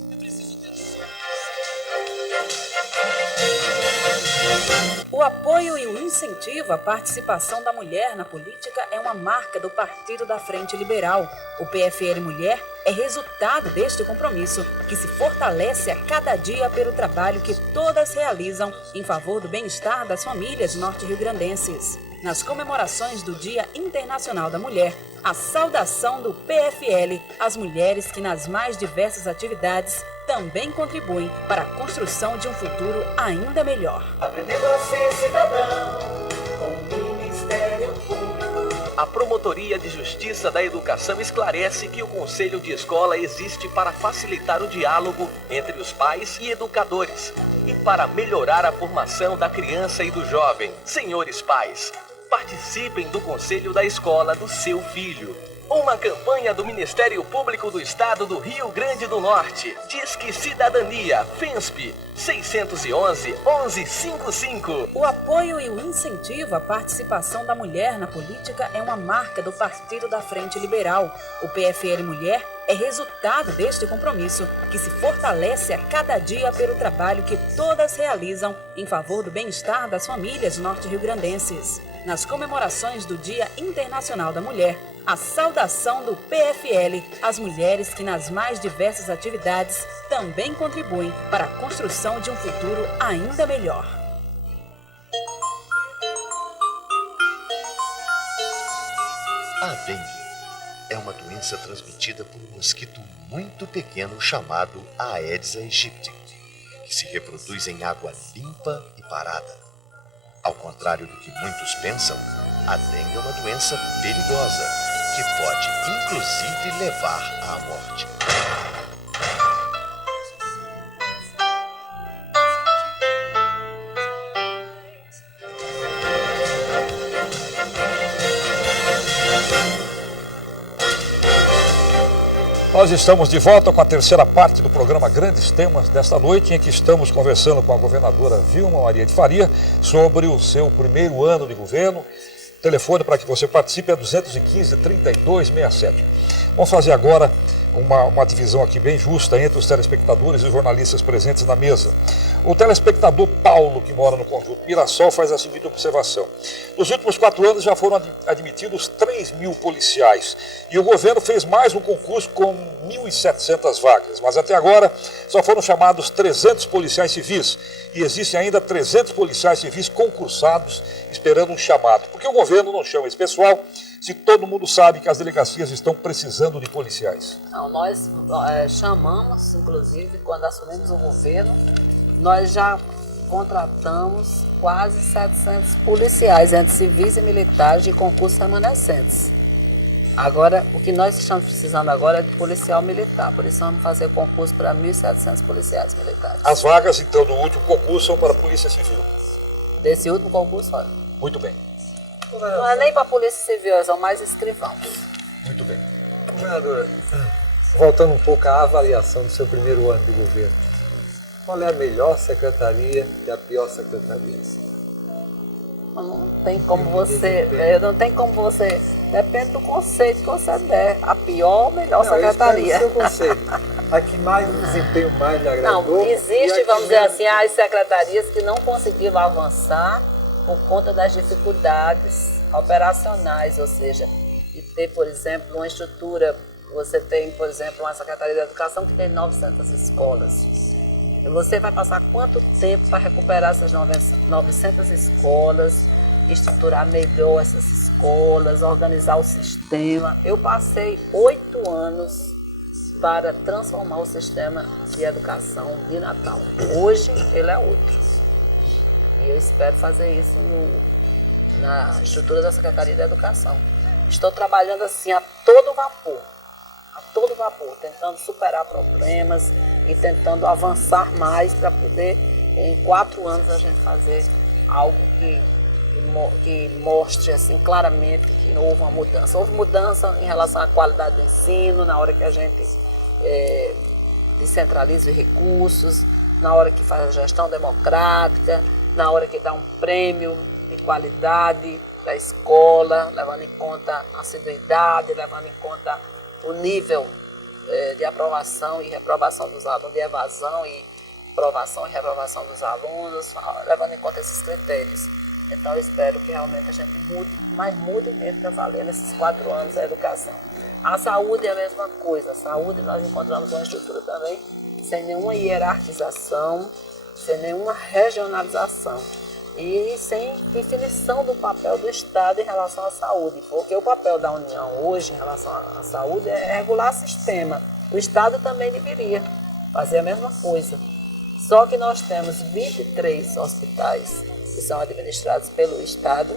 O apoio e o incentivo à participação da mulher na política é uma marca do Partido da Frente Liberal. O PFL Mulher é resultado deste compromisso, que se fortalece a cada dia pelo trabalho que todas realizam em favor do bem-estar das famílias norte-riograndenses. Nas comemorações do Dia Internacional da Mulher, a saudação do PFL às mulheres que nas mais diversas atividades também contribuem para a construção de um futuro ainda melhor. Aprendendo a ser cidadão com o Ministério Público. A Promotoria de Justiça da Educação esclarece que o Conselho de Escola existe para facilitar o diálogo entre os pais e educadores e para melhorar a formação da criança e do jovem. Senhores pais, participem do Conselho da Escola do seu filho. Uma campanha do Ministério Público do Estado do Rio Grande do Norte. Disque Cidadania, FENSP, 611-1155. O apoio e o incentivo à participação da mulher na política é uma marca do Partido da Frente Liberal. O PFL Mulher é resultado deste compromisso, que se fortalece a cada dia pelo trabalho que todas realizam em favor do bem-estar das famílias norte-riograndenses. Nas comemorações do Dia Internacional da Mulher, a saudação do PFL às mulheres que nas mais diversas atividades também contribuem para a construção de um futuro ainda melhor. A dengue é uma doença transmitida por um mosquito muito pequeno chamado Aedes aegypti, que se reproduz em água limpa e parada. Ao contrário do que muitos pensam, a dengue é uma doença perigosa, que pode inclusive levar à morte. Nós estamos de volta com a terceira parte do programa Grandes Temas desta noite, em que estamos conversando com a governadora Vilma Maria de Faria sobre o seu primeiro ano de governo. O telefone para que você participe é 215-3267. Vamos fazer agora uma divisão aqui bem justa entre os telespectadores e os jornalistas presentes na mesa. O telespectador Paulo, que mora no Conjunto Mirassol, faz a seguinte observação. Nos últimos 4 anos já foram admitidos 3.000 policiais e o governo fez mais um concurso com 1.700 vagas, mas até agora só foram chamados 300 policiais civis e existem ainda 300 policiais civis concursados esperando um chamado. Por que o governo não chama esse pessoal se todo mundo sabe que as delegacias estão precisando de policiais? Não, nós chamamos, inclusive, quando assumimos o governo, nós já contratamos quase 700 policiais, entre civis e militares, de concursos remanescentes. Agora, o que nós estamos precisando agora é de policial militar, por isso vamos fazer concurso para 1.700 policiais militares. As vagas, então, do último concurso são para a Polícia Civil? Desse último concurso, olha. Muito bem. Não é nem para a Polícia Civil, são mais escrivãos. Muito bem. Governadora, voltando um pouco à avaliação do seu primeiro ano de governo, qual é a melhor secretaria e a pior secretaria? Não tem como você, depende do conceito que você der, a pior ou melhor secretaria. Eu espero o seu conceito. A que mais o desempenho mais lhe agradou? Não, existe, vamos dizer assim, as secretarias que não conseguiram avançar por conta das dificuldades operacionais, ou seja, de ter, por exemplo, uma estrutura, você tem, por exemplo, uma Secretaria de Educação que tem 900 escolas. Você vai passar quanto tempo para recuperar essas 900 escolas, estruturar melhor essas escolas, organizar o sistema? Eu passei 8 anos para transformar o sistema de educação de Natal. Hoje ele é outro. E eu espero fazer isso na estrutura da Secretaria da Educação. Estou trabalhando assim a todo vapor, tentando superar problemas e tentando avançar mais para poder, em 4 anos, a gente fazer algo que mostre assim, claramente que não houve uma mudança. Houve mudança em relação à qualidade do ensino, na hora que a gente descentraliza os recursos, na hora que faz a gestão democrática, na hora que dá um prêmio de qualidade da escola, levando em conta a assiduidade, levando em conta o nível de aprovação e reprovação dos alunos, de evasão e aprovação e reprovação dos alunos, levando em conta esses critérios. Então eu espero que realmente a gente mude, mas mude mesmo para valer nesses 4 anos a educação. A saúde é a mesma coisa. A saúde nós encontramos uma estrutura também sem nenhuma hierarquização, sem nenhuma regionalização e sem definição do papel do Estado em relação à saúde, porque o papel da União hoje em relação à saúde é regular o sistema. O Estado também deveria fazer a mesma coisa. Só que nós temos 23 hospitais que são administrados pelo Estado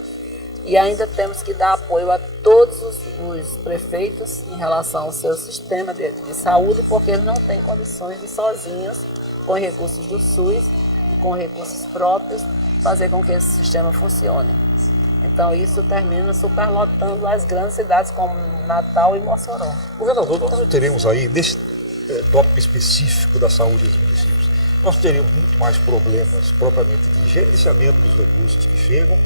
e ainda temos que dar apoio a todos os prefeitos em relação ao seu sistema de saúde, porque eles não têm condições de sozinhos, com recursos do SUS e com recursos próprios, fazer com que esse sistema funcione. Então isso termina superlotando as grandes cidades como Natal e Mossoró. Governador, nós não teremos aí, nesse tópico específico da saúde dos municípios, nós teremos muito mais problemas propriamente de gerenciamento dos recursos que chegam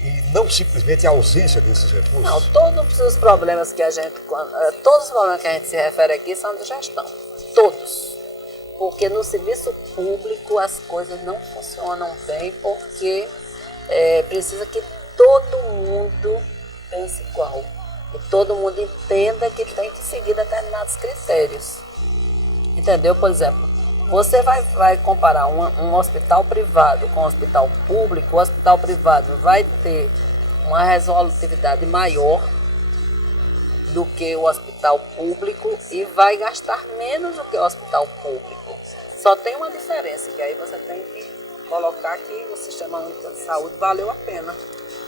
e não simplesmente a ausência desses recursos? Não, todos os problemas que a gente se refere aqui são de gestão. Todos. Porque no serviço público as coisas não funcionam bem, porque precisa que todo mundo pense igual. E todo mundo entenda que tem que seguir determinados critérios. Entendeu? Por exemplo, você vai comparar um hospital privado com um hospital público, o hospital privado vai ter uma resolutividade maior do que o hospital público e vai gastar menos do que o hospital público. Só tem uma diferença, que aí você tem que colocar que o Sistema Único de Saúde valeu a pena.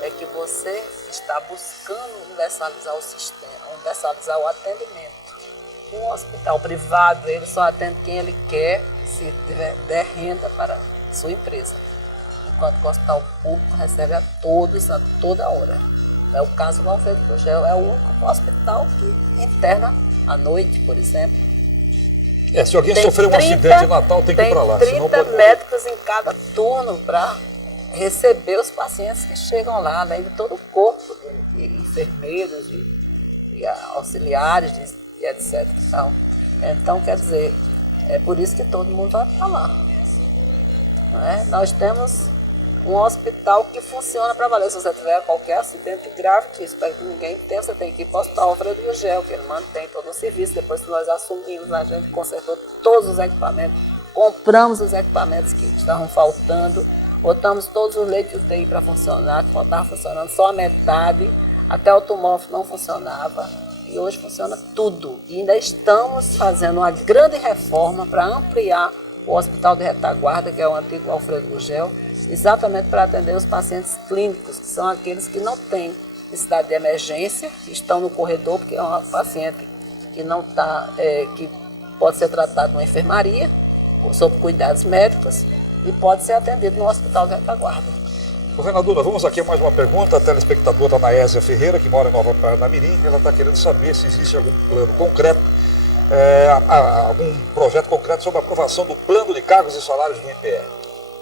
É que você está buscando universalizar o sistema, universalizar o atendimento. Um hospital privado, ele só atende quem ele quer, se der renda para a sua empresa. Enquanto que o hospital público recebe a todos, a toda hora. É o caso do Alfredo Gurgel, é o único hospital que interna à noite, por exemplo. Se alguém sofrer um acidente em Natal, tem que ir para lá. Tem 30 médicos em cada turno para receber os pacientes que chegam lá, além de todo o corpo de enfermeiros, de auxiliares, e etc. Então, quer dizer, é por isso que todo mundo vai para lá. Não é? Nós temos um hospital que funciona para valer. Se você tiver qualquer acidente grave, que espero que ninguém tenha, você tem que ir para o Hospital Alfredo Gugel, que ele mantém todo o serviço. Depois que nós assumimos, a gente consertou todos os equipamentos, compramos os equipamentos que estavam faltando, botamos todos os leitos de UTI para funcionar, que estava funcionando só a metade, até o tomógrafo não funcionava, e hoje funciona tudo. E ainda estamos fazendo uma grande reforma para ampliar o Hospital de Retaguarda, que é o antigo Alfredo Gugel, exatamente para atender os pacientes clínicos, que são aqueles que não têm necessidade de emergência, que estão no corredor, porque é uma paciente que não está, que pode ser tratado numa enfermaria, ou sob cuidados médicos, e pode ser atendido no Hospital de Retaguarda. Governadora, vamos aqui a mais uma pergunta. A telespectadora Anaésia Ferreira, que mora em Nova Parnamirim, ela está querendo saber se existe algum plano concreto, algum projeto concreto sobre a aprovação do plano de cargos e salários do IPR.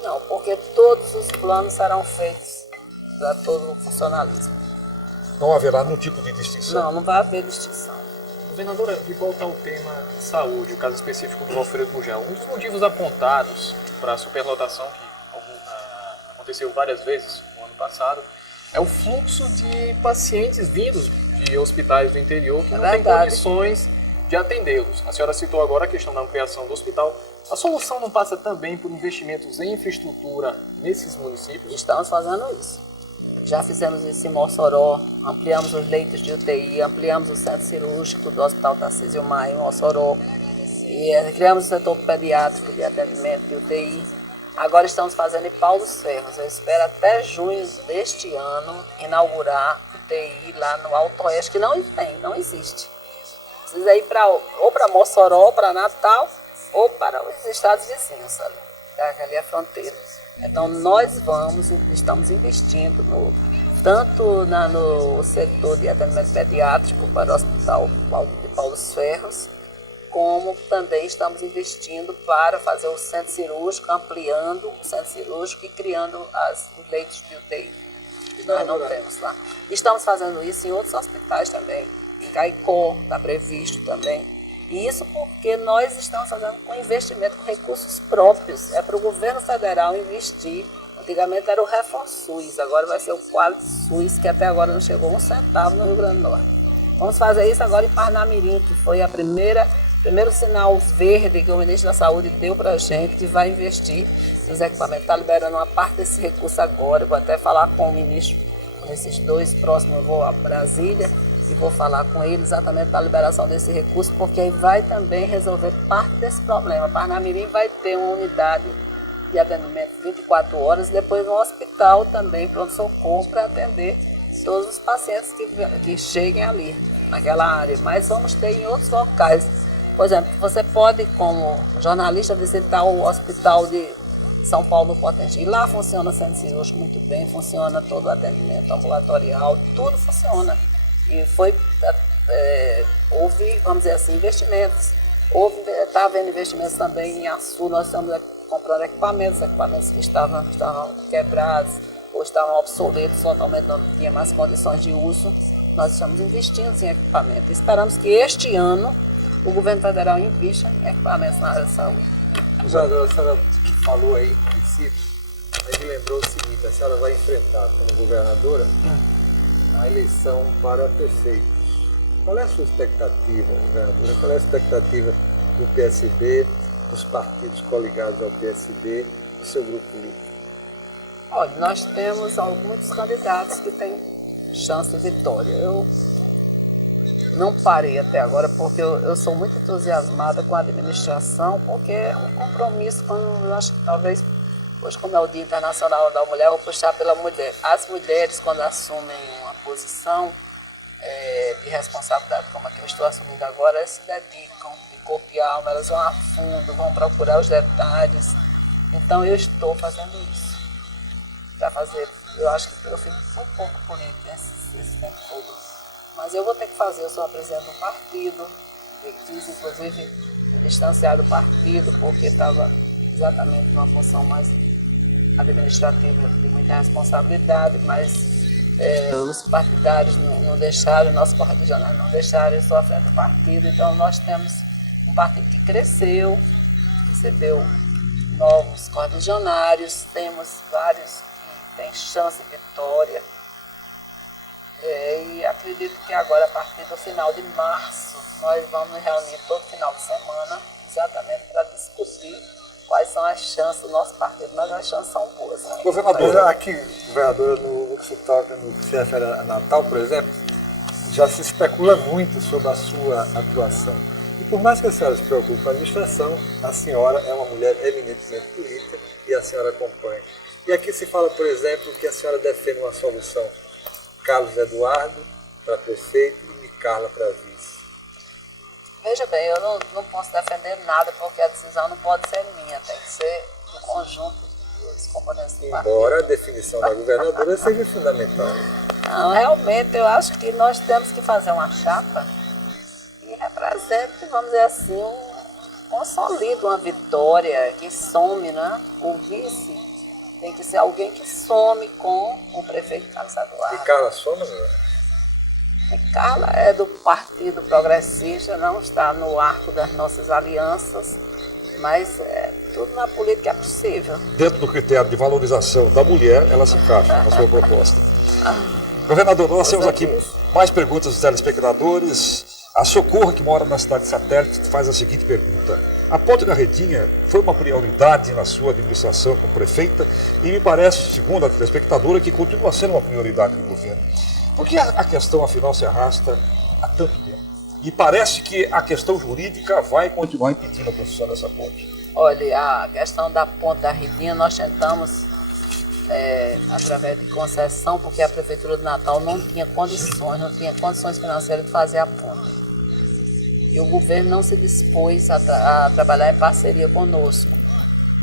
Não, porque todos os planos serão feitos para todo o funcionalismo. Não haverá nenhum tipo de distinção? Não, não vai haver distinção. Governadora, de volta ao tema saúde, o caso específico do Alfredo Gugel, um dos motivos apontados para a superlotação, que aconteceu várias vezes no ano passado, é o fluxo de pacientes vindos de hospitais do interior que não têm condições de atendê-los. A senhora citou agora a questão da ampliação do hospital. A solução não passa também por investimentos em infraestrutura nesses municípios? Estamos fazendo isso. Já fizemos isso em Mossoró, ampliamos os leitos de UTI, ampliamos o centro cirúrgico do Hospital Tarcísio Maia em Mossoró, e criamos o setor pediátrico de atendimento de UTI. Agora estamos fazendo em Paulo dos Ferros. Eu espero até junho deste ano inaugurar UTI lá no Alto Oeste, que não existe. Precisa ir ou para Mossoró, ou para Natal, ou para os estados vizinhos, sabe? Ali é a fronteira. Então nós estamos investindo tanto no setor de atendimento pediátrico para o Hospital de Paulo dos Ferros, como também estamos investindo para fazer o centro cirúrgico, ampliando o centro cirúrgico e criando os leitos de UTI, que nós não temos lá. Estamos fazendo isso em outros hospitais também, em Caicó, está previsto também. E isso porque nós estamos fazendo com investimento com recursos próprios. É para o governo federal investir. Antigamente era o RefonSUS, agora vai ser o QualiSUS, que até agora não chegou um centavo no Rio Grande do Norte. Vamos fazer isso agora em Parnamirim, que foi a primeiro sinal verde que o ministro da Saúde deu para a gente, que vai investir nos equipamentos. Está liberando uma parte desse recurso agora. Eu vou até falar com o ministro, nesses 2 próximos, eu vou a Brasília, e vou falar com ele exatamente para a liberação desse recurso, porque aí vai também resolver parte desse problema. Parnamirim vai ter uma unidade de atendimento 24 horas, depois um hospital também, pronto-socorro, para atender todos os pacientes que cheguem ali, naquela área. Mas vamos ter em outros locais. Por exemplo, você pode, como jornalista, visitar o hospital de São Paulo, no Potengi. Lá funciona o centro cirúrgico muito bem, funciona todo o atendimento ambulatorial, tudo funciona. E houve, vamos dizer assim, investimentos. Está havendo investimentos também em Açu. Nós estamos comprando equipamentos que estavam quebrados ou estavam obsoletos, totalmente não tinha mais condições de uso. Nós estamos investindo em equipamentos. Esperamos que este ano o governo federal invista em equipamentos na área de saúde. A senhora falou aí, no princípio, aí me lembrou o seguinte: a senhora vai enfrentar como governadora a eleição para prefeitos. Qual é a sua expectativa, governadora? Qual é a expectativa do PSB, dos partidos coligados ao PSB, do seu grupo político? Olha, nós temos muitos candidatos que têm chance de vitória. Eu não parei até agora porque eu sou muito entusiasmada com a administração, porque é um compromisso, eu acho que talvez, hoje como é o Dia Internacional da Mulher, eu vou puxar pela mulher. As mulheres, quando assumem uma posição de responsabilidade como a que eu estou assumindo agora, elas se dedicam de corpo e alma, elas vão a fundo, vão procurar os detalhes. Então eu estou fazendo isso. Para fazer, eu acho que eu fiz muito pouco político esse tempo todo. Mas eu vou ter que fazer, eu sou a presidente do partido, quis, inclusive, me distanciar do partido, porque estava exatamente numa função mais administrativa de muita responsabilidade, mas os partidários não deixaram, nossos correligionários não deixaram, eu estou à frente do partido, então nós temos um partido que cresceu, recebeu novos correligionários, temos vários que têm chance de vitória, e acredito que agora, a partir do final de março, nós vamos nos reunir todo final de semana, exatamente para discutir quais são as chances do nosso partido, mas as chances são boas. Né? Governadora, aqui, governadora, no que se toca, no que se refere a Natal, por exemplo, já se especula muito sobre a sua atuação. E por mais que a senhora se preocupe com a administração, a senhora é uma mulher eminentemente política e a senhora acompanha. E aqui se fala, por exemplo, que a senhora defende uma solução Carlos Eduardo para prefeito e Carla para vice. Veja bem, eu não posso defender nada porque a decisão não pode ser minha, tem que ser do conjunto dos componentes do partido. Embora a definição da governadora seja fundamental. Não, realmente eu acho que nós temos que fazer uma chapa que represente, vamos dizer assim, consolida uma vitória, que some, né? O vice tem que ser alguém que some com o prefeito Carlos Eduardo. E Carla soma, não? Carla é do Partido Progressista, não está no arco das nossas alianças, mas tudo na política é possível. Dentro do critério de valorização da mulher, ela se encaixa na sua proposta. Governador, nós temos aqui mais perguntas dos telespectadores. A Socorro, que mora na cidade de Satélite, faz a seguinte pergunta. A Ponte da Redinha foi uma prioridade na sua administração como prefeita e me parece, segundo a telespectadora, que continua sendo uma prioridade do governo. Por que a questão, afinal, se arrasta há tanto tempo? E parece que a questão jurídica vai continuar impedindo a construção dessa ponte. Olha, a questão da Ponte da Redinha, nós tentamos, através de concessão, porque a Prefeitura de Natal não tinha condições financeiras de fazer a ponte. E o governo não se dispôs a trabalhar em parceria conosco.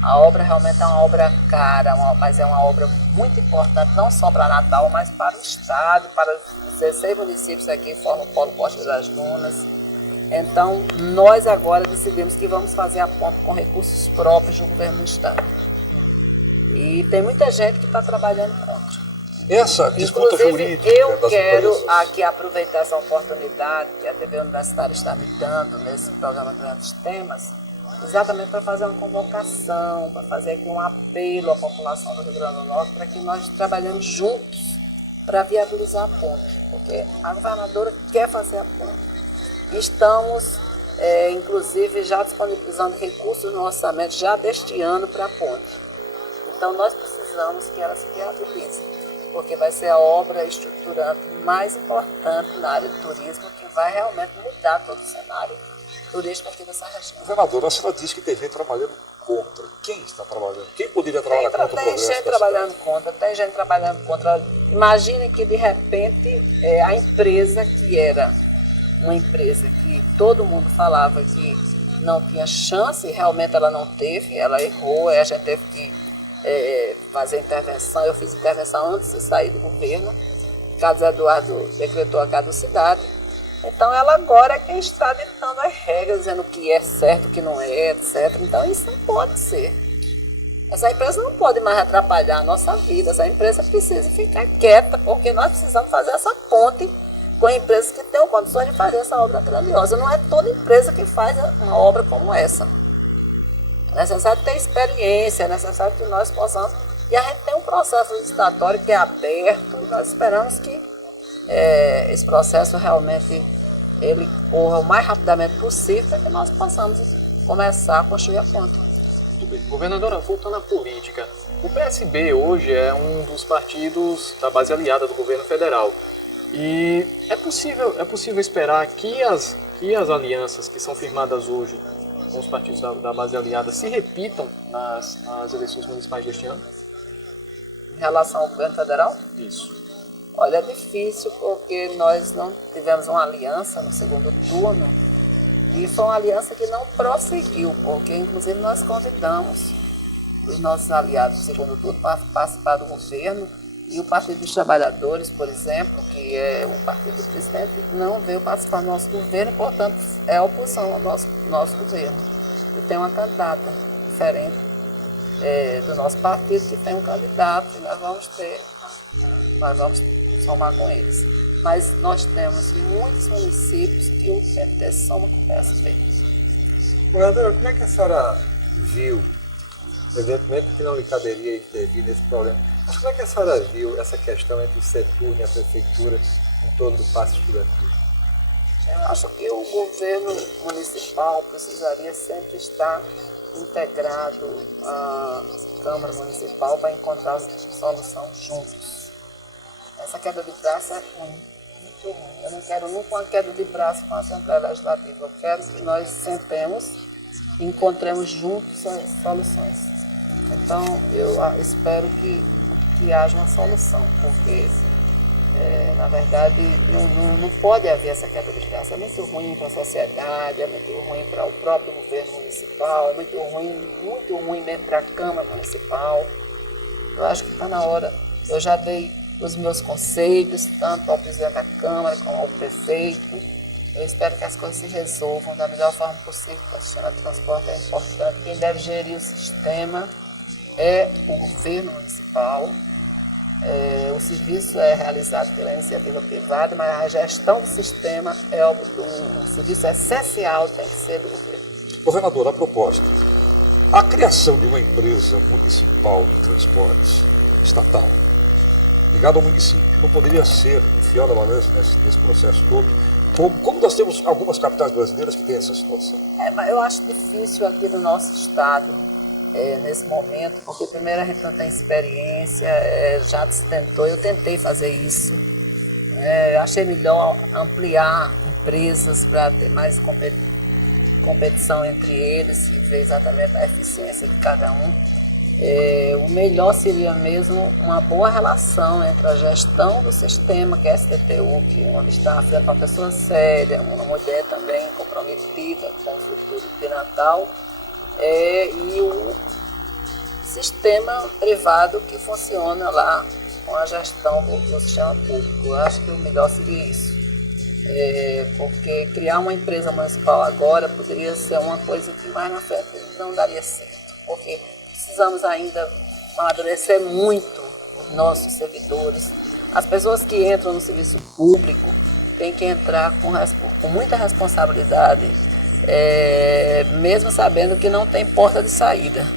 A obra realmente é uma obra cara, mas é uma obra muito importante, não só para Natal, mas para o Estado, para os 16 municípios aqui que formam o Polo Costa das Dunas. Então, nós agora decidimos que vamos fazer a ponte com recursos próprios do governo do Estado. E tem muita gente que está trabalhando contra. Essa disputa jurídica eu das quero empresas. aqui aproveitar essa oportunidade que a TV Universitária está me dando nesse programa Grandes Temas, exatamente para fazer uma convocação, para fazer aqui um apelo à população do Rio Grande do Norte para que nós trabalhemos juntos para viabilizar a ponte, porque a governadora quer fazer a ponte. Estamos, inclusive, já disponibilizando recursos no orçamento já deste ano para a ponte. Então, nós precisamos que ela se viabilize, porque vai ser a obra estruturante mais importante na área do turismo que vai realmente mudar todo o cenário turístico aqui dessa região. Governadora, a senhora disse que tem gente trabalhando contra. Quem está trabalhando? Quem poderia trabalhar contra o progresso? Tem gente trabalhando contra, tem gente trabalhando contra. Imagine que, de repente, a empresa que era uma empresa que todo mundo falava que não tinha chance, realmente ela não teve, ela errou, a gente teve que fazer intervenção. Eu fiz intervenção antes de sair do governo. Carlos Eduardo decretou a caducidade. Então, ela agora é quem está ditando as regras, dizendo o que é certo, o que não é, etc. Então, isso não pode ser. Essa empresa não pode mais atrapalhar a nossa vida. Essa empresa precisa ficar quieta, porque nós precisamos fazer essa ponte com empresas que tenham condições de fazer essa obra grandiosa. Não é toda empresa que faz uma obra como essa. É necessário ter experiência, é necessário que nós possamos. E a gente tem um processo licitatório que é aberto, e nós esperamos que esse processo realmente ele corra o mais rapidamente possível para que nós possamos começar a construir a ponte. Muito bem. Governadora, voltando à política, o PSB hoje é um dos partidos da base aliada do governo federal. E é possível esperar que as alianças que são firmadas hoje com os partidos da base aliada se repitam nas eleições municipais deste ano? Em relação ao governo federal? Isso. Olha, é difícil porque nós não tivemos uma aliança no segundo turno e foi uma aliança que não prosseguiu, porque inclusive nós convidamos os nossos aliados do segundo turno para participar do governo E o Partido dos Trabalhadores, por exemplo, que é o partido do presidente, não veio participar do nosso governo, e, portanto, é a oposição ao nosso governo. E tem uma candidata diferente do nosso partido, que tem um candidato, e nós vamos somar com eles. Mas nós temos muitos municípios que o PT soma com o PSB. Governadora, como é que a senhora viu, evidentemente que não lhe caberia intervir nesse problema, mas como é que a senhora viu essa questão entre o Seturno e a Prefeitura em torno do passe estudativo? Eu acho que o governo municipal precisaria sempre estar integrado à Câmara Municipal para encontrar solução juntos. Essa queda de braço é ruim, muito ruim. Eu não quero nunca uma queda de braço com a Assembleia Legislativa. Eu quero que nós sentemos e encontremos juntos as soluções. Então, eu espero que haja uma solução, porque, na verdade, não pode haver essa queda de braço. É muito ruim para a sociedade, é muito ruim para o próprio governo municipal, é muito ruim mesmo para a Câmara Municipal. Eu acho que está na hora. Eu já dei os meus conselhos, tanto ao presidente da Câmara como ao prefeito. Eu espero que as coisas se resolvam da melhor forma possível, porque o sistema de transporte é importante. Quem deve gerir o sistema é o governo municipal. O serviço é realizado pela iniciativa privada, mas a gestão do sistema um serviço essencial, tem que ser do governo. Governador, a propósito, a criação de uma empresa municipal de transportes estatal ligada ao município não poderia ser um fiel da balança nesse processo todo? Como nós temos algumas capitais brasileiras que têm essa situação? Mas eu acho difícil aqui no nosso estado, nesse momento, porque primeiro a gente não tem experiência, já se tentou, eu tentei fazer isso. Achei melhor ampliar empresas para ter mais competição entre eles e ver exatamente a eficiência de cada um. O melhor seria mesmo uma boa relação entre a gestão do sistema, que é a STTU, onde está à frente uma pessoa séria, uma mulher também comprometida com o futuro de Natal, e o sistema privado que funciona lá com a gestão do sistema público. Eu acho que o melhor seria isso. Porque criar uma empresa municipal agora poderia ser uma coisa que mais na frente não daria certo. Porque precisamos ainda amadurecer muito os nossos servidores. As pessoas que entram no serviço público têm que entrar com muita responsabilidade, mesmo sabendo que não tem porta de saída.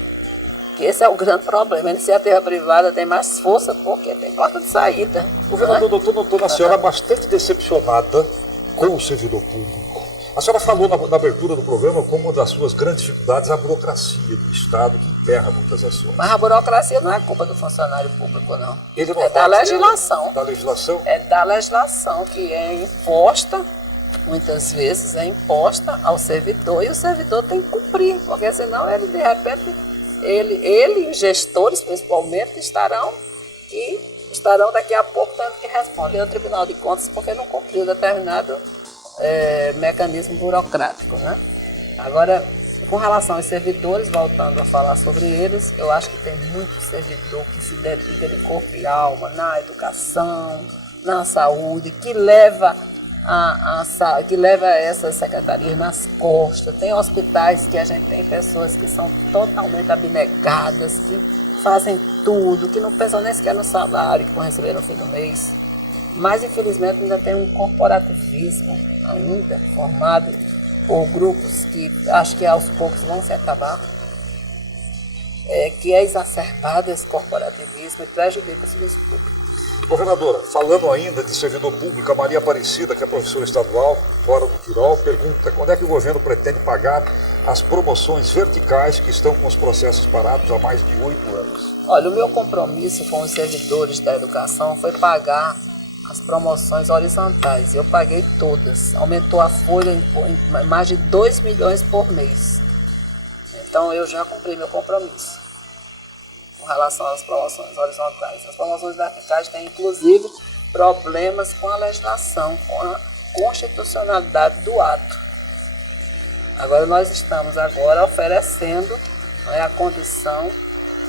Que esse é o grande problema. A iniciativa privada tem mais força porque tem porta de saída. Governador, doutor, a senhora bastante decepcionada com o servidor público. A senhora falou na abertura do programa como uma das suas grandes dificuldades a burocracia do Estado, que emperra muitas ações. Mas a burocracia não é culpa do funcionário público, não. Ele não da legislação. Da legislação? É da legislação que é imposta, muitas vezes é imposta ao servidor, e o servidor tem que cumprir, porque senão ele, de repente, ele e os gestores, principalmente, estarão daqui a pouco tendo que responder ao Tribunal de Contas porque não cumpriu determinado mecanismo burocrático, né? Agora, com relação aos servidores, voltando a falar sobre eles, eu acho que tem muito servidor que se dedica de corpo e alma na educação, na saúde, que leva essas secretarias nas costas. Tem hospitais que a gente tem pessoas que são totalmente abnegadas, que fazem tudo, que não pensam nem sequer no salário que vão receber no fim do mês. Mas, infelizmente, ainda tem um corporativismo ainda formado por grupos que acho que aos poucos vão se acabar, que é exacerbado esse corporativismo e prejudica o serviço público. Governadora, falando ainda de servidor público, a Maria Aparecida, que é professora estadual, fora do Quirol, pergunta quando é que o governo pretende pagar as promoções verticais que estão com os processos parados há mais de 8 anos. Olha, o meu compromisso com os servidores da educação foi pagar as promoções horizontais. Eu paguei todas. Aumentou a folha em mais de 2 milhões por mês. Então eu já cumpri meu compromisso com relação às promoções horizontais. As promoções verticais têm, inclusive, problemas com a legislação, com a constitucionalidade do ato. Agora nós estamos oferecendo a condição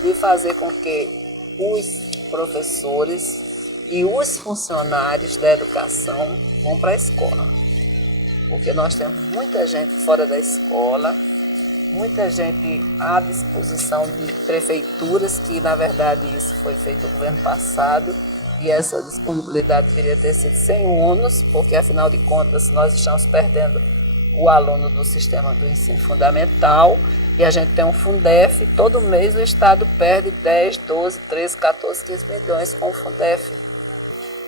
de fazer com que os professores e os funcionários da educação vão para a escola. Porque nós temos muita gente fora da escola, muita gente à disposição de prefeituras, que na verdade isso foi feito no governo passado, e essa disponibilidade deveria ter sido sem ônus, porque afinal de contas nós estamos perdendo o aluno do sistema do ensino fundamental, e a gente tem um Fundef, todo mês o Estado perde 10, 12, 13, 14, 15 milhões com o Fundef.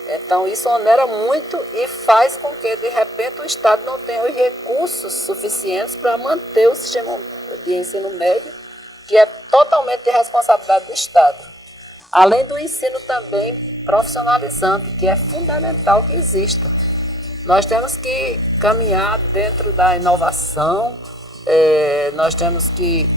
Então isso onera muito e faz com que de repente o Estado não tenha os recursos suficientes para manter o sistema de ensino médio, que é totalmente de responsabilidade do Estado. Além do ensino também profissionalizante, que é fundamental que exista. Nós temos que caminhar dentro da inovação, nós temos que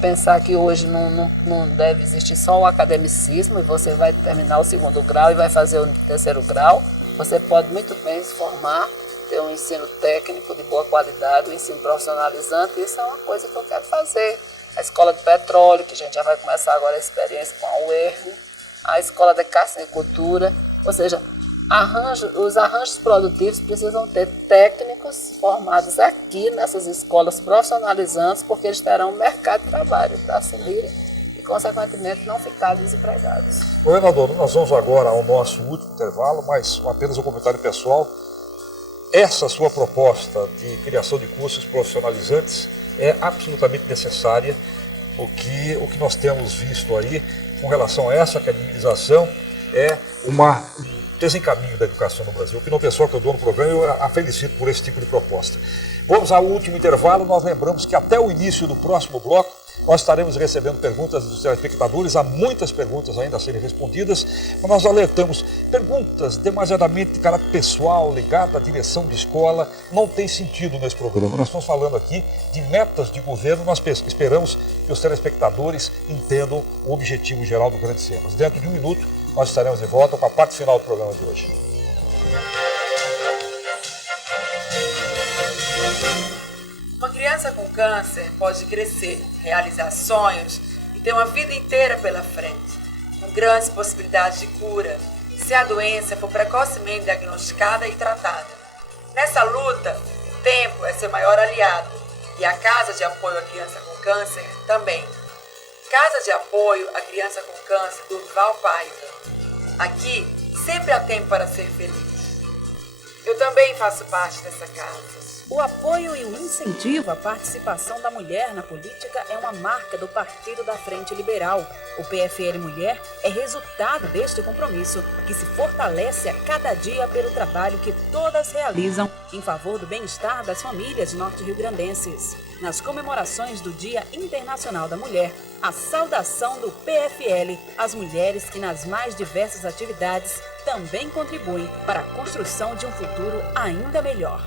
pensar que hoje não deve existir só o academicismo, e você vai terminar o 2º grau e vai fazer o 3º grau. Você pode muito bem se formar, ter um ensino técnico de boa qualidade, um ensino profissionalizante. Isso é uma coisa que eu quero fazer. A escola de petróleo, que a gente já vai começar agora a experiência com a UERN, a escola de carcinicultura, ou seja, os arranjos produtivos precisam ter técnicos formados aqui nessas escolas profissionalizantes, porque eles terão um mercado de trabalho para assumirem e, consequentemente, não ficar desempregados. Governador, nós vamos agora ao nosso último intervalo, mas apenas um comentário pessoal. Essa sua proposta de criação de cursos profissionalizantes é absolutamente necessária, porque o que nós temos visto aí com relação a essa academização é um desencaminho da educação no Brasil. Que não pessoal que eu dou no programa, eu a felicito por esse tipo de proposta. Vamos ao último intervalo. Nós lembramos que até o início do próximo bloco nós estaremos recebendo perguntas dos telespectadores. Há muitas perguntas ainda a serem respondidas, mas nós alertamos: perguntas demasiadamente de caráter pessoal, ligada à direção de escola, não tem sentido nesse programa. Nós estamos falando aqui de metas de governo. Nós esperamos que os telespectadores entendam o objetivo geral do Grandes Temas. Dentro de um minuto nós estaremos de volta com a parte final do programa de hoje. Uma criança com câncer pode crescer, realizar sonhos e ter uma vida inteira pela frente, com grandes possibilidades de cura, se a doença for precocemente diagnosticada e tratada. Nessa luta, o tempo é seu maior aliado, e a Casa de Apoio à Criança com Câncer também. Casa de Apoio à Criança com Câncer, Durval Paiva. Aqui, sempre há tempo para ser feliz. Eu também faço parte dessa casa. O apoio e o incentivo à participação da mulher na política é uma marca do Partido da Frente Liberal. O PFL Mulher é resultado deste compromisso, que se fortalece a cada dia pelo trabalho que todas realizam em favor do bem-estar das famílias norte-riograndenses. Nas comemorações do Dia Internacional da Mulher, a saudação do PFL às mulheres que nas mais diversas atividades também contribuem para a construção de um futuro ainda melhor.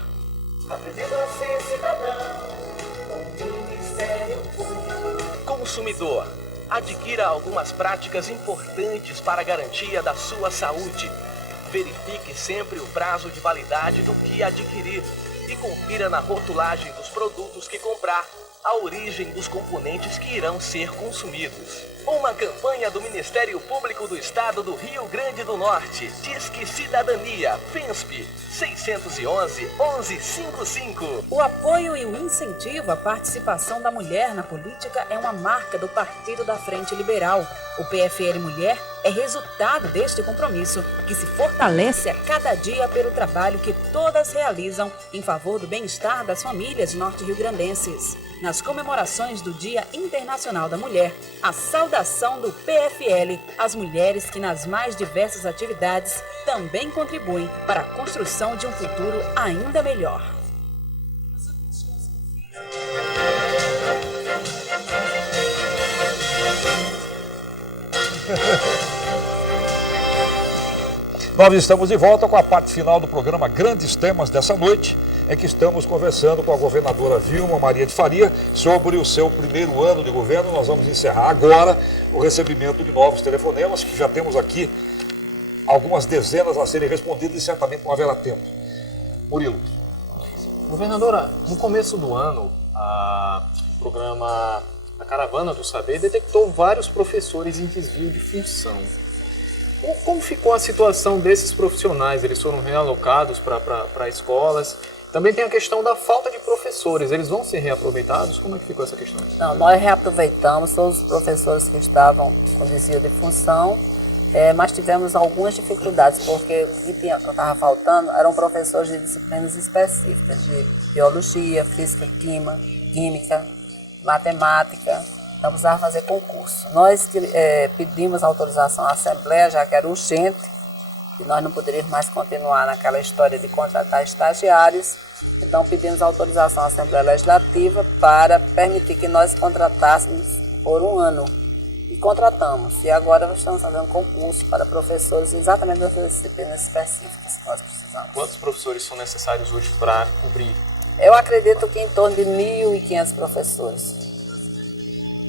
Aprendendo a ser cidadão, com o Ministério Público. Consumidor, adquira algumas práticas importantes para a garantia da sua saúde. Verifique sempre o prazo de validade do que adquirir e confira na rotulagem dos produtos que comprar a origem dos componentes que irão ser consumidos. Uma campanha do Ministério Público do Estado do Rio Grande do Norte. Disque Cidadania, FENSP, 611-1155. O apoio e o incentivo à participação da mulher na política é uma marca do Partido da Frente Liberal. O PFL Mulher é resultado deste compromisso, que se fortalece a cada dia pelo trabalho que todas realizam em favor do bem-estar das famílias norte-riograndenses. Nas comemorações do Dia Internacional da Mulher, a saudação do PFL às mulheres que nas mais diversas atividades também contribuem para a construção de um futuro ainda melhor. Nós estamos de volta com a parte final do programa Grandes Temas dessa noite, em que estamos conversando com a governadora Vilma Maria de Faria sobre o seu primeiro ano de governo. Nós vamos encerrar agora o recebimento de novos telefonemas, que já temos aqui algumas dezenas a serem respondidas e certamente não haverá tempo. Murilo. Governadora, no começo do ano, o programa A Caravana do Saber detectou vários professores em desvio de função. Como ficou a situação desses profissionais? Eles foram realocados para escolas? Também tem a questão da falta de professores. Eles vão ser reaproveitados? Como é que ficou essa questão? Não, nós reaproveitamos todos os professores que estavam com desvio de função, mas tivemos algumas dificuldades, porque o que estava faltando eram professores de disciplinas específicas, de biologia, física, química, matemática. Então precisava fazer concurso. Nós pedimos autorização à Assembleia, já que era urgente, e nós não poderíamos mais continuar naquela história de contratar estagiários. Então pedimos autorização à Assembleia Legislativa para permitir que nós contratássemos por um ano. E contratamos. E agora nós estamos fazendo concurso para professores exatamente das disciplinas específicas que nós precisamos. Quantos professores são necessários hoje para cobrir? Eu acredito que em torno de 1.500 professores.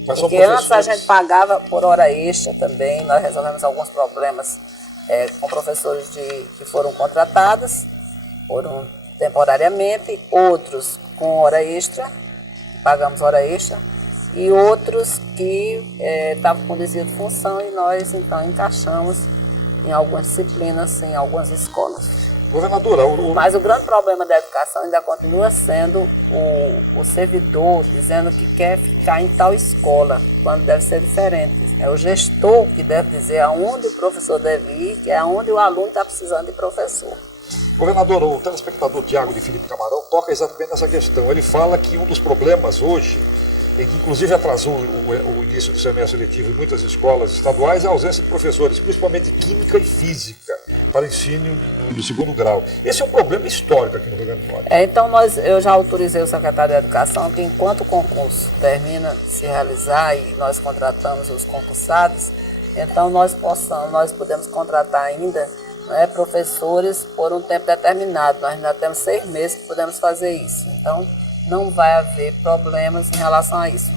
Mas porque antes a gente pagava por hora extra também, nós resolvemos alguns problemas com professores que foram contratados temporariamente, outros com hora extra, pagamos hora extra, e outros que estavam com desvio de função e nós então encaixamos em algumas disciplinas, em algumas escolas. Governadora, mas o grande problema da educação ainda continua sendo o servidor dizendo que quer ficar em tal escola, quando deve ser diferente. É o gestor que deve dizer aonde o professor deve ir, que é aonde o aluno está precisando de professor. Governador, o telespectador Tiago de Felipe Camarão toca exatamente nessa questão. Ele fala que um dos problemas hoje, que inclusive atrasou o início do semestre letivo em muitas escolas estaduais, é a ausência de professores, principalmente de química e física, para ensino do segundo grau. Esse é um problema histórico aqui no Rio Grande do Norte. Então eu já autorizei o secretário de Educação que enquanto o concurso termina de se realizar e nós contratamos os concursados, então nós podemos contratar ainda professores por um tempo determinado. Nós ainda temos 6 meses que podemos fazer isso. Então não vai haver problemas em relação a isso.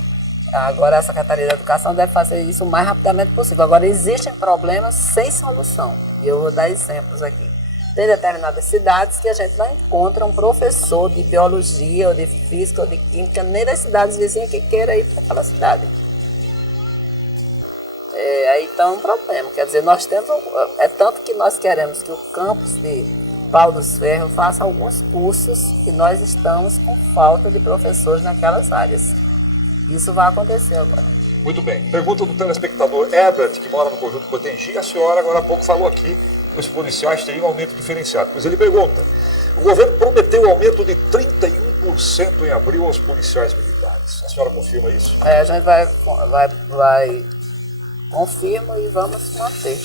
Agora a Secretaria da Educação deve fazer isso o mais rapidamente possível. Agora existem problemas sem solução. E eu vou dar exemplos aqui. Tem determinadas cidades que a gente não encontra um professor de biologia, ou de física, ou de química, nem das cidades vizinhas que queira ir para aquela cidade. Aí está um problema. Quer dizer, nós temos. É tanto que nós queremos que o campus de Pau dos Ferros faça alguns cursos que nós estamos com falta de professores naquelas áreas. Isso vai acontecer agora. Muito bem. Pergunta do telespectador Herbert, que mora no Conjunto Potengi. A senhora agora há pouco falou aqui que os policiais teriam um aumento diferenciado. Pois ele pergunta, o governo prometeu um aumento de 31% em abril aos policiais militares. A senhora confirma isso? A gente vai confirma e vamos manter.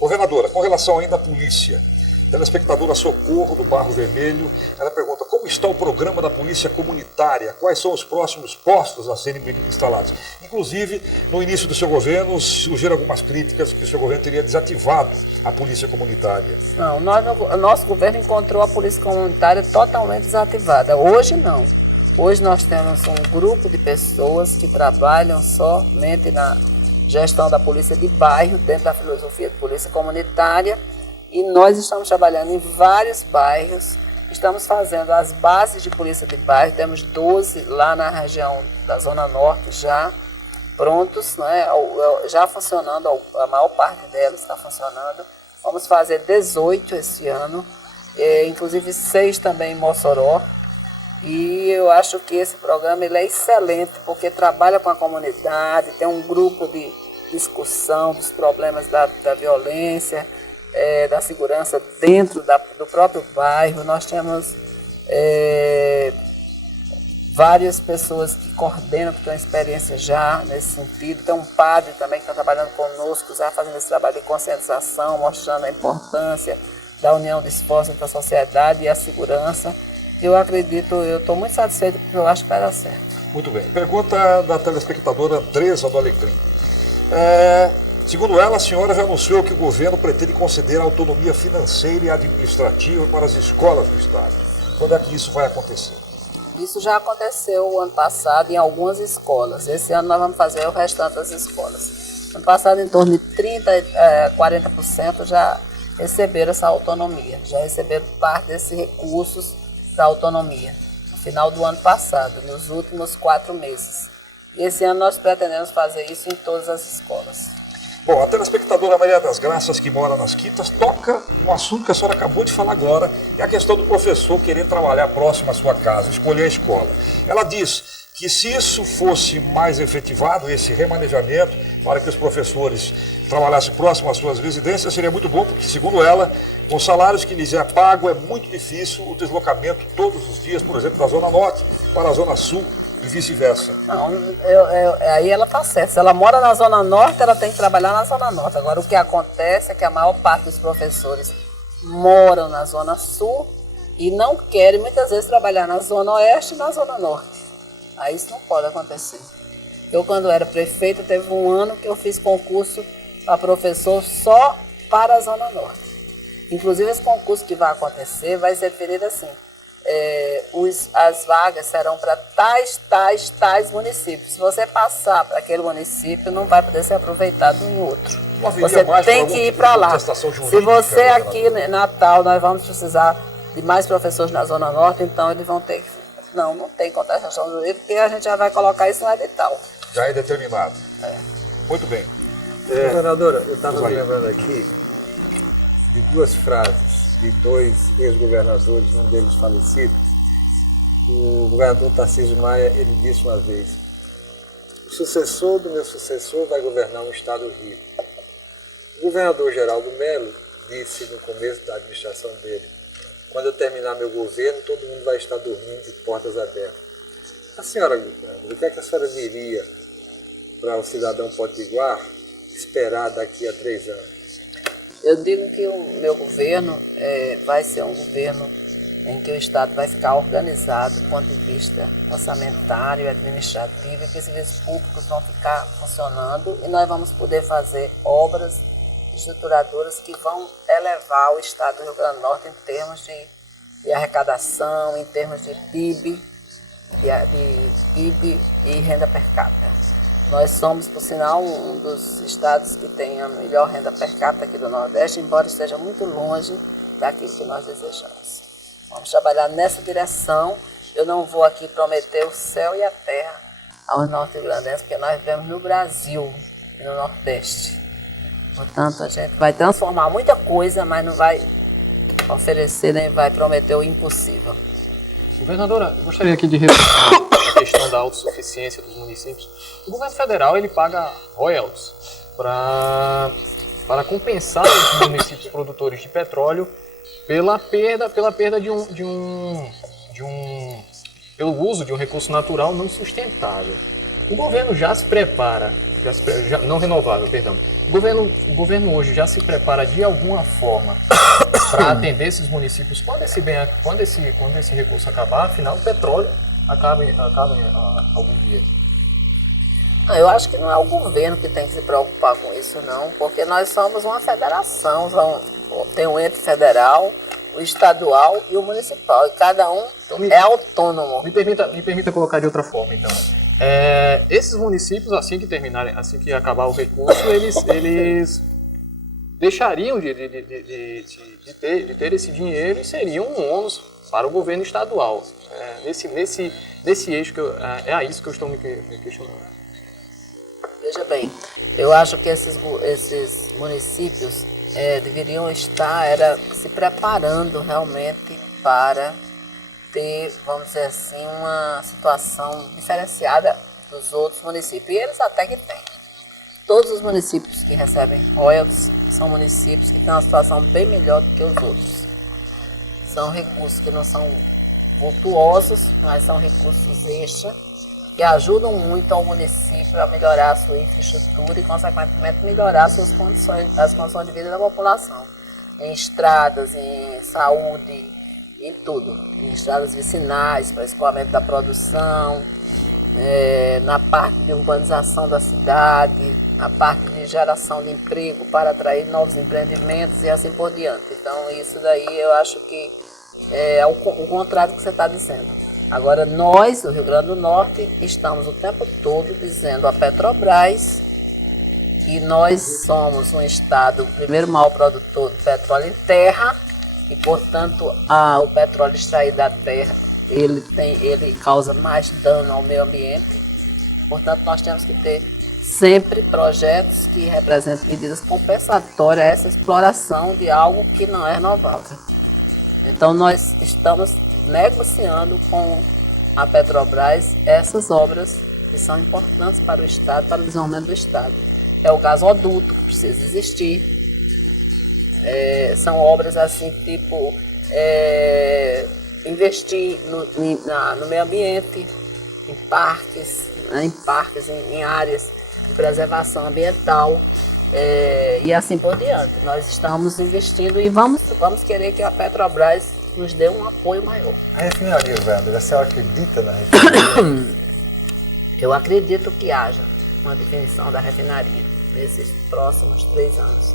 Governadora, com relação ainda à polícia, telespectadora Socorro do Barro Vermelho, ela pergunta como está o programa da polícia comunitária, quais são os próximos postos a serem instalados. Inclusive, no início do seu governo, surgiram algumas críticas que o seu governo teria desativado a polícia comunitária. Não, o nosso governo encontrou a polícia comunitária totalmente desativada. Hoje não. Hoje nós temos um grupo de pessoas que trabalham somente na gestão da polícia de bairro, dentro da filosofia de polícia comunitária, e nós estamos trabalhando em vários bairros, estamos fazendo as bases de polícia de bairro, temos 12 lá na região da Zona Norte já prontos, né, já funcionando, a maior parte delas está funcionando. Vamos fazer 18 esse ano, inclusive 6 também em Mossoró, e eu acho que esse programa ele é excelente, porque trabalha com a comunidade, tem um grupo de discussão dos problemas da violência, da segurança dentro do próprio bairro. Nós temos várias pessoas que coordenam, que têm experiência já nesse sentido. Tem um padre também que está trabalhando conosco, já fazendo esse trabalho de conscientização, mostrando a importância da união de esforços entre a sociedade e a segurança. Eu acredito, eu estou muito satisfeito porque eu acho que vai dar certo. Muito bem. Pergunta da telespectadora Andresa do Alecrim. Segundo ela, a senhora já anunciou que o governo pretende conceder autonomia financeira e administrativa para as escolas do estado. Quando é que isso vai acontecer? Isso já aconteceu o ano passado em algumas escolas. Esse ano nós vamos fazer o restante das escolas. Ano passado, em torno de 30% a 40% já receberam essa autonomia, já receberam parte desses recursos da autonomia, no final do ano passado, nos últimos 4 meses. E esse ano nós pretendemos fazer isso em todas as escolas. Bom, a telespectadora Maria das Graças, que mora nas Quintas, toca no assunto que a senhora acabou de falar agora, que é a questão do professor querer trabalhar próximo à sua casa, escolher a escola. Ela diz que se isso fosse mais efetivado, esse remanejamento, para que os professores trabalhassem próximo às suas residências, seria muito bom, porque, segundo ela, com os salários que lhes é pago, é muito difícil o deslocamento todos os dias, por exemplo, da Zona Norte para a Zona Sul e vice-versa. Não, aí ela está certa. Se ela mora na Zona Norte, ela tem que trabalhar na Zona Norte. Agora, o que acontece é que a maior parte dos professores moram na Zona Sul e não querem, muitas vezes, trabalhar na Zona Oeste e na Zona Norte. Aí isso não pode acontecer. Eu, quando era prefeita, teve um ano que eu fiz concurso para professor só para a Zona Norte. Inclusive, esse concurso que vai acontecer vai ser definido assim. As vagas serão para tais municípios. Se você passar para aquele município, não vai poder ser aproveitado em outro. Você tem que ir para lá. Se você aqui em Natal, nós vamos precisar de mais professores na Zona Norte, então eles vão ter que... Não tem contestação jurídica, porque a gente já vai colocar isso no edital. Já é determinado. Muito bem. Governadora, eu estava me lembrando aqui de duas frases de dois ex-governadores, um deles falecido. O governador Tarcísio Maia, ele disse uma vez: o sucessor do meu sucessor vai governar um estado rico. O governador Geraldo Melo disse no começo da administração dele: quando eu terminar meu governo, todo mundo vai estar dormindo de portas abertas. A senhora, governadora, o que é que a senhora diria para o cidadão potiguar esperar daqui a 3 anos? Eu digo que o meu governo vai ser um governo em que o Estado vai ficar organizado do ponto de vista orçamentário, administrativo, e que os serviços públicos vão ficar funcionando e nós vamos poder fazer obras estruturadoras que vão elevar o Estado do Rio Grande do Norte em termos de arrecadação, em termos de PIB, PIB e renda per capita. Nós somos, por sinal, um dos estados que tem a melhor renda per capita aqui do Nordeste, embora esteja muito longe daquilo que nós desejamos. Vamos trabalhar nessa direção. Eu não vou aqui prometer o céu e a terra aos norte-grandenses, porque nós vivemos no Brasil e no Nordeste. Portanto, a gente vai transformar muita coisa, mas não vai oferecer nem vai prometer o impossível. Governadora, eu gostaria aqui de reforçar a questão da autossuficiência dos municípios. O governo federal ele paga royalties para compensar os municípios produtores de petróleo pela perda pelo uso de um recurso natural não sustentável. O governo já se prepara, não renovável, perdão. O governo hoje já se prepara de alguma forma para atender esses municípios quando esse recurso acabar, afinal o petróleo acaba algum dia. Eu acho que não é o governo que tem que se preocupar com isso, não, porque nós somos uma federação, tem um ente federal, o estadual e o municipal, e cada um é autônomo. Me permita colocar de outra forma, então. Esses municípios, assim que acabar o recurso, eles deixariam de ter esse dinheiro e seriam um ônus para o governo estadual. Nesse eixo é a isso que eu estou me questionando. Veja bem, eu acho que esses municípios deveriam estar se preparando realmente para ter, vamos dizer assim, uma situação diferenciada dos outros municípios. E eles até que têm. Todos os municípios que recebem royalties são municípios que têm uma situação bem melhor do que os outros. São recursos que não são vultuosos, mas são recursos extra que ajudam muito ao município a melhorar a sua infraestrutura e, consequentemente, melhorar as condições de vida da população. Em estradas, em saúde, em tudo. Em estradas vicinais, para escoamento da produção, na parte de urbanização da cidade, na parte de geração de emprego para atrair novos empreendimentos e assim por diante. Então, isso daí eu acho que é o contrário do que você está dizendo. Agora, nós, do Rio Grande do Norte, estamos o tempo todo dizendo à Petrobras que nós somos um estado, o primeiro maior produtor de petróleo em terra, e, portanto, o petróleo extraído da terra, ele causa mais dano ao meio ambiente. Portanto, nós temos que ter sempre projetos que representam medidas compensatórias a essa exploração de algo que não é renovável. Então nós estamos negociando com a Petrobras essas obras que são importantes para o Estado, para o desenvolvimento do Estado. É o gasoduto que precisa existir. São obras assim, tipo investir no meio ambiente, em parques, em áreas de preservação ambiental e assim por diante. Nós estamos investindo e vamos querer que a Petrobras nos dê um apoio maior. A refinaria, governadora, a senhora acredita na refinaria? Eu acredito que haja uma definição da refinaria nesses próximos 3 anos.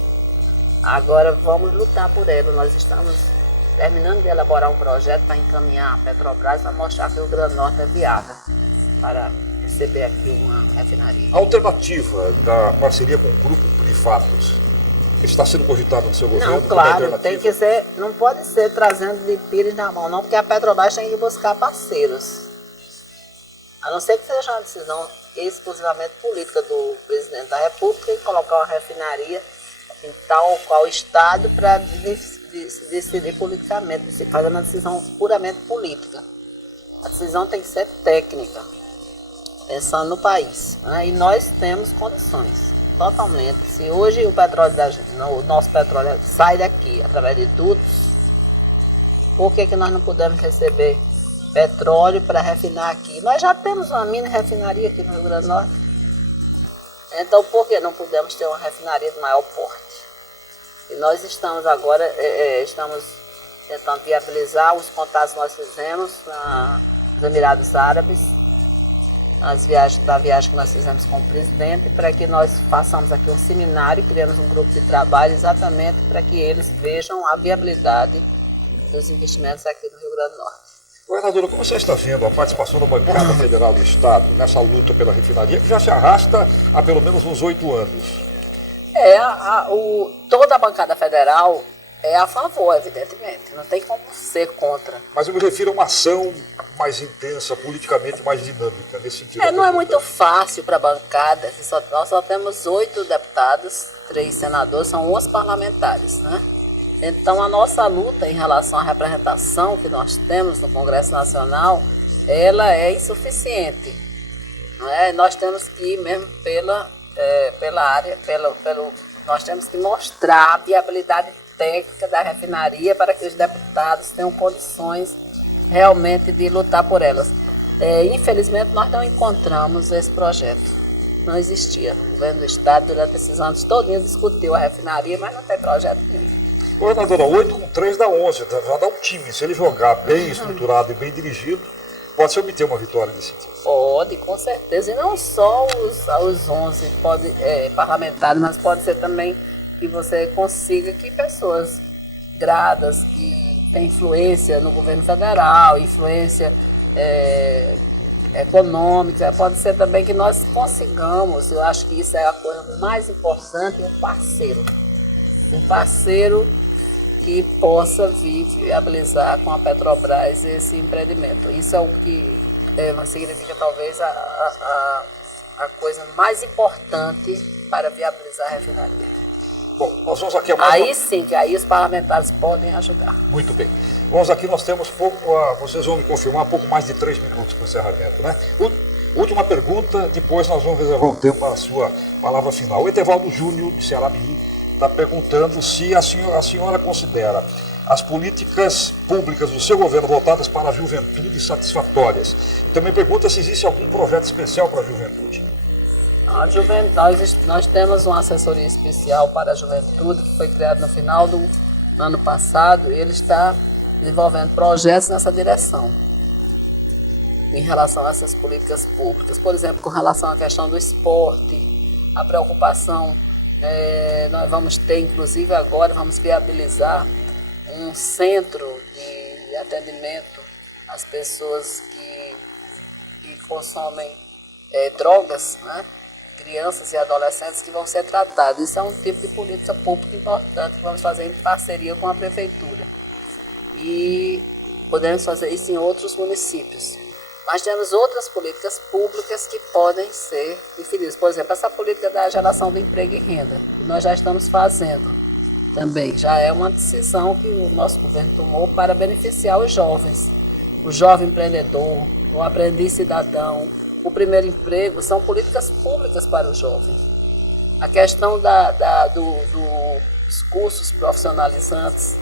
Agora vamos lutar por ela. Nós estamos terminando de elaborar um projeto para encaminhar a Petrobras para mostrar que o Rio Grande do Norte é viável para receber aqui uma refinaria. A alternativa da parceria com grupos privados está sendo cogitada no seu governo? Não, claro, tem que ser, não pode ser trazendo de pires na mão, não, porque a Petrobras tem que buscar parceiros. A não ser que seja uma decisão exclusivamente política do presidente da República e colocar uma refinaria em tal qual estado para decidir politicamente, fazer uma decisão puramente política. A decisão tem que ser técnica, pensando no país, né? E nós temos condições, totalmente. Se hoje o nosso petróleo sai daqui através de dutos, por que nós não podemos receber petróleo para refinar aqui? Nós já temos uma mini refinaria aqui no Rio Grande do Norte. Então, por que não podemos ter uma refinaria de maior porte? E nós estamos agora, estamos tentando viabilizar os contatos que nós fizemos nos Emirados Árabes, da viagem que nós fizemos com o presidente, para que nós façamos aqui um seminário, criamos um grupo de trabalho exatamente para que eles vejam a viabilidade dos investimentos aqui no Rio Grande do Norte. Governadora, como você está vendo a participação da bancada federal do Estado nessa luta pela refinaria, que já se arrasta há pelo menos uns 8 anos? Toda a bancada federal é a favor, evidentemente, não tem como ser contra. Mas eu me refiro a uma ação mais intensa, politicamente mais dinâmica, nesse sentido. Não é muito fácil para a bancada, nós só temos 8 deputados, 3 senadores, são 11 parlamentares, né? Então a nossa luta em relação à representação que nós temos no Congresso Nacional, ela é insuficiente. Não é? Nós temos que ir mesmo pela área, nós temos que mostrar a viabilidade técnica da refinaria para que os deputados tenham condições realmente de lutar por elas. Infelizmente, nós não encontramos esse projeto. Não existia. O governo do Estado, durante esses anos todos, discutiu a refinaria, mas não tem projeto nenhum. Governadora, 8 com 3 dá 11, já dá um time. Se ele jogar bem estruturado e bem dirigido, pode-se obter uma vitória nesse sentido. Pode, com certeza. E não só os 11 parlamentares, mas pode ser também que você consiga que pessoas gradas, que têm influência no governo federal, influência econômica, pode ser também que nós consigamos, eu acho que isso é a coisa mais importante, um parceiro que possa viabilizar com a Petrobras esse empreendimento. Isso é o que significa talvez a coisa mais importante para viabilizar a refinaria. Bom, nós vamos aqui a mais Aí sim, que aí os parlamentares podem ajudar. Muito bem. Vamos aqui, nós temos vocês vão me confirmar, pouco mais de 3 minutos para o encerramento, né? Última pergunta, depois nós vamos reservar um tempo para a sua palavra final. O Etevaldo Júnior, de Ceará Mirim, está perguntando se a senhora considera as políticas públicas do seu governo voltadas para a juventude satisfatórias. E também pergunta se existe algum projeto especial para a juventude. Nós temos uma assessoria especial para a juventude que foi criada no final do ano passado e ele está desenvolvendo projetos nessa direção em relação a essas políticas públicas. Por exemplo, com relação à questão do esporte, a preocupação, nós vamos ter, inclusive agora, vamos viabilizar um centro de atendimento às pessoas que consomem drogas, né? Crianças e adolescentes que vão ser tratados. Isso é um tipo de política pública importante que vamos fazer em parceria com a prefeitura. E podemos fazer isso em outros municípios. Mas temos outras políticas públicas que podem ser definidas. Por exemplo, essa política da geração de emprego e renda, que nós já estamos fazendo também. Já é uma decisão que o nosso governo tomou para beneficiar os jovens. O jovem empreendedor, o aprendiz cidadão, o primeiro emprego, são políticas públicas para o jovem. A questão dos cursos profissionalizantes,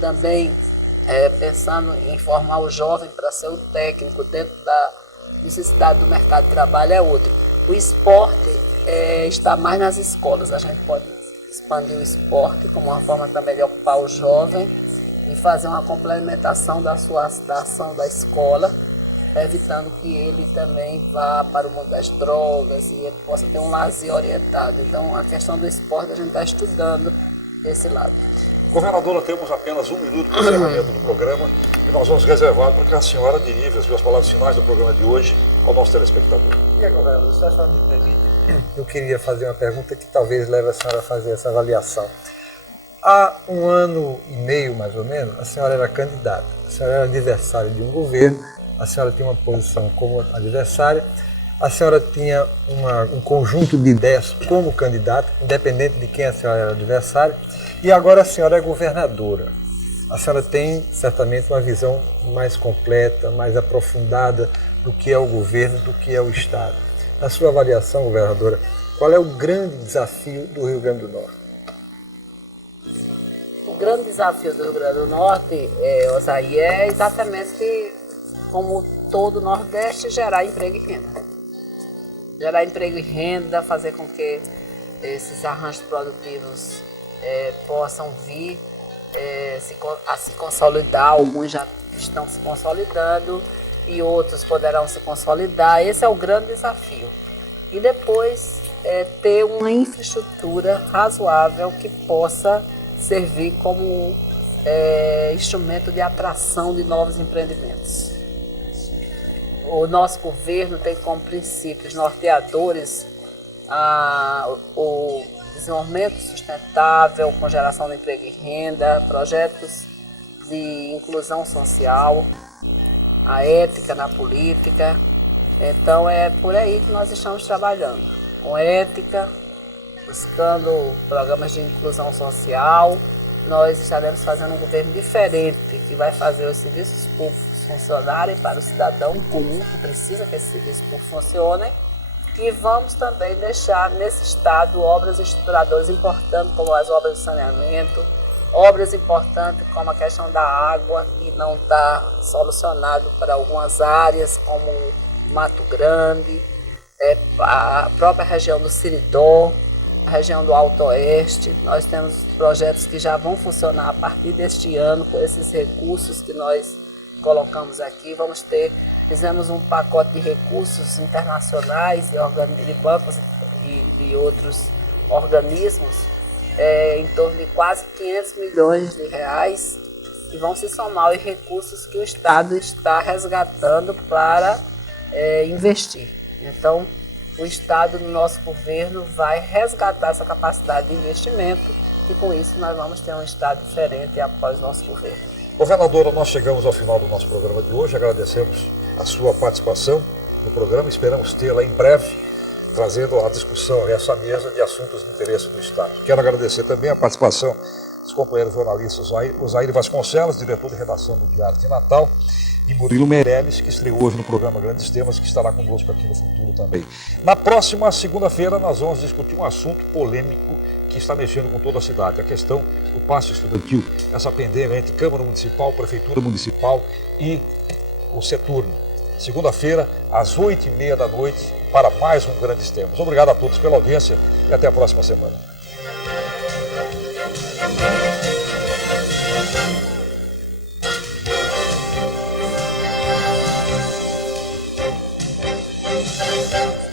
também pensando em formar o jovem para ser um técnico dentro da necessidade do mercado de trabalho, é outro. O esporte está mais nas escolas. A gente pode expandir o esporte como uma forma também de ocupar o jovem e fazer uma complementação da ação da escola, evitando que ele também vá para o mundo das drogas e ele possa ter um lazer orientado. Então, a questão do esporte, a gente está estudando esse lado. Governadora, temos apenas 1 minuto para o encerramento do programa e nós vamos reservar para que a senhora derive as duas palavras finais do programa de hoje ao nosso telespectador. E agora, governador, se a senhora me permite, eu queria fazer uma pergunta que talvez leve a senhora a fazer essa avaliação. Há 1 ano e meio, mais ou menos, a senhora era candidata, a senhora era adversária de um governo, a senhora tinha uma posição como adversária, a senhora tinha um conjunto de ideias como candidata, independente de quem a senhora era adversária, e agora a senhora é governadora. A senhora tem certamente uma visão mais completa, mais aprofundada do que é o governo, do que é o Estado. Na sua avaliação, governadora, qual é o grande desafio do Rio Grande do Norte? O grande desafio do Rio Grande do Norte, Osaí, é exatamente como todo o Nordeste, gerar emprego e renda. Gerar emprego e renda, fazer com que esses arranjos produtivos possam vir a se consolidar. Alguns já estão se consolidando e outros poderão se consolidar. Esse é o grande desafio. E depois ter uma infraestrutura razoável que possa servir como instrumento de atração de novos empreendimentos. O nosso governo tem como princípios norteadores o desenvolvimento sustentável, com geração de emprego e renda, projetos de inclusão social, a ética na política. Então é por aí que nós estamos trabalhando, com ética, buscando programas de inclusão social. Nós estaremos fazendo um governo diferente, que vai fazer os serviços públicos funcionarem para o cidadão comum, que precisa que esses serviços públicos funcionem. E vamos também deixar nesse estado obras estruturadoras importantes, como as obras de saneamento, obras importantes como a questão da água, que não está solucionado para algumas áreas, como Mato Grande, a própria região do Siridó, a região do Alto Oeste. Nós temos projetos que já vão funcionar a partir deste ano, com esses recursos que nós colocamos aqui. Fizemos um pacote de recursos internacionais de bancos e de outros organismos, em torno de quase 500 milhões de reais, que vão se somar aos recursos que o Estado está resgatando para investir. Então, o Estado, no nosso governo, vai resgatar essa capacidade de investimento e, com isso, nós vamos ter um Estado diferente após o nosso governo. Governadora, nós chegamos ao final do nosso programa de hoje, agradecemos a sua participação no programa, esperamos tê-la em breve, trazendo a discussão a essa mesa de assuntos de interesse do Estado. Quero agradecer também a participação dos companheiros jornalistas Osair Vasconcelos, diretor de redação do Diário de Natal, e Murilo Meirelles, que estreou hoje no programa Grandes Temas, que estará conosco aqui no futuro também. Na próxima segunda-feira nós vamos discutir um assunto polêmico que está mexendo com toda a cidade, a questão do passe estudantil, essa pendência entre Câmara Municipal, Prefeitura Municipal e o Seturno. Segunda-feira, às 8h30 da noite, para mais um Grandes Temas. Obrigado a todos pela audiência e até a próxima semana. Thank you.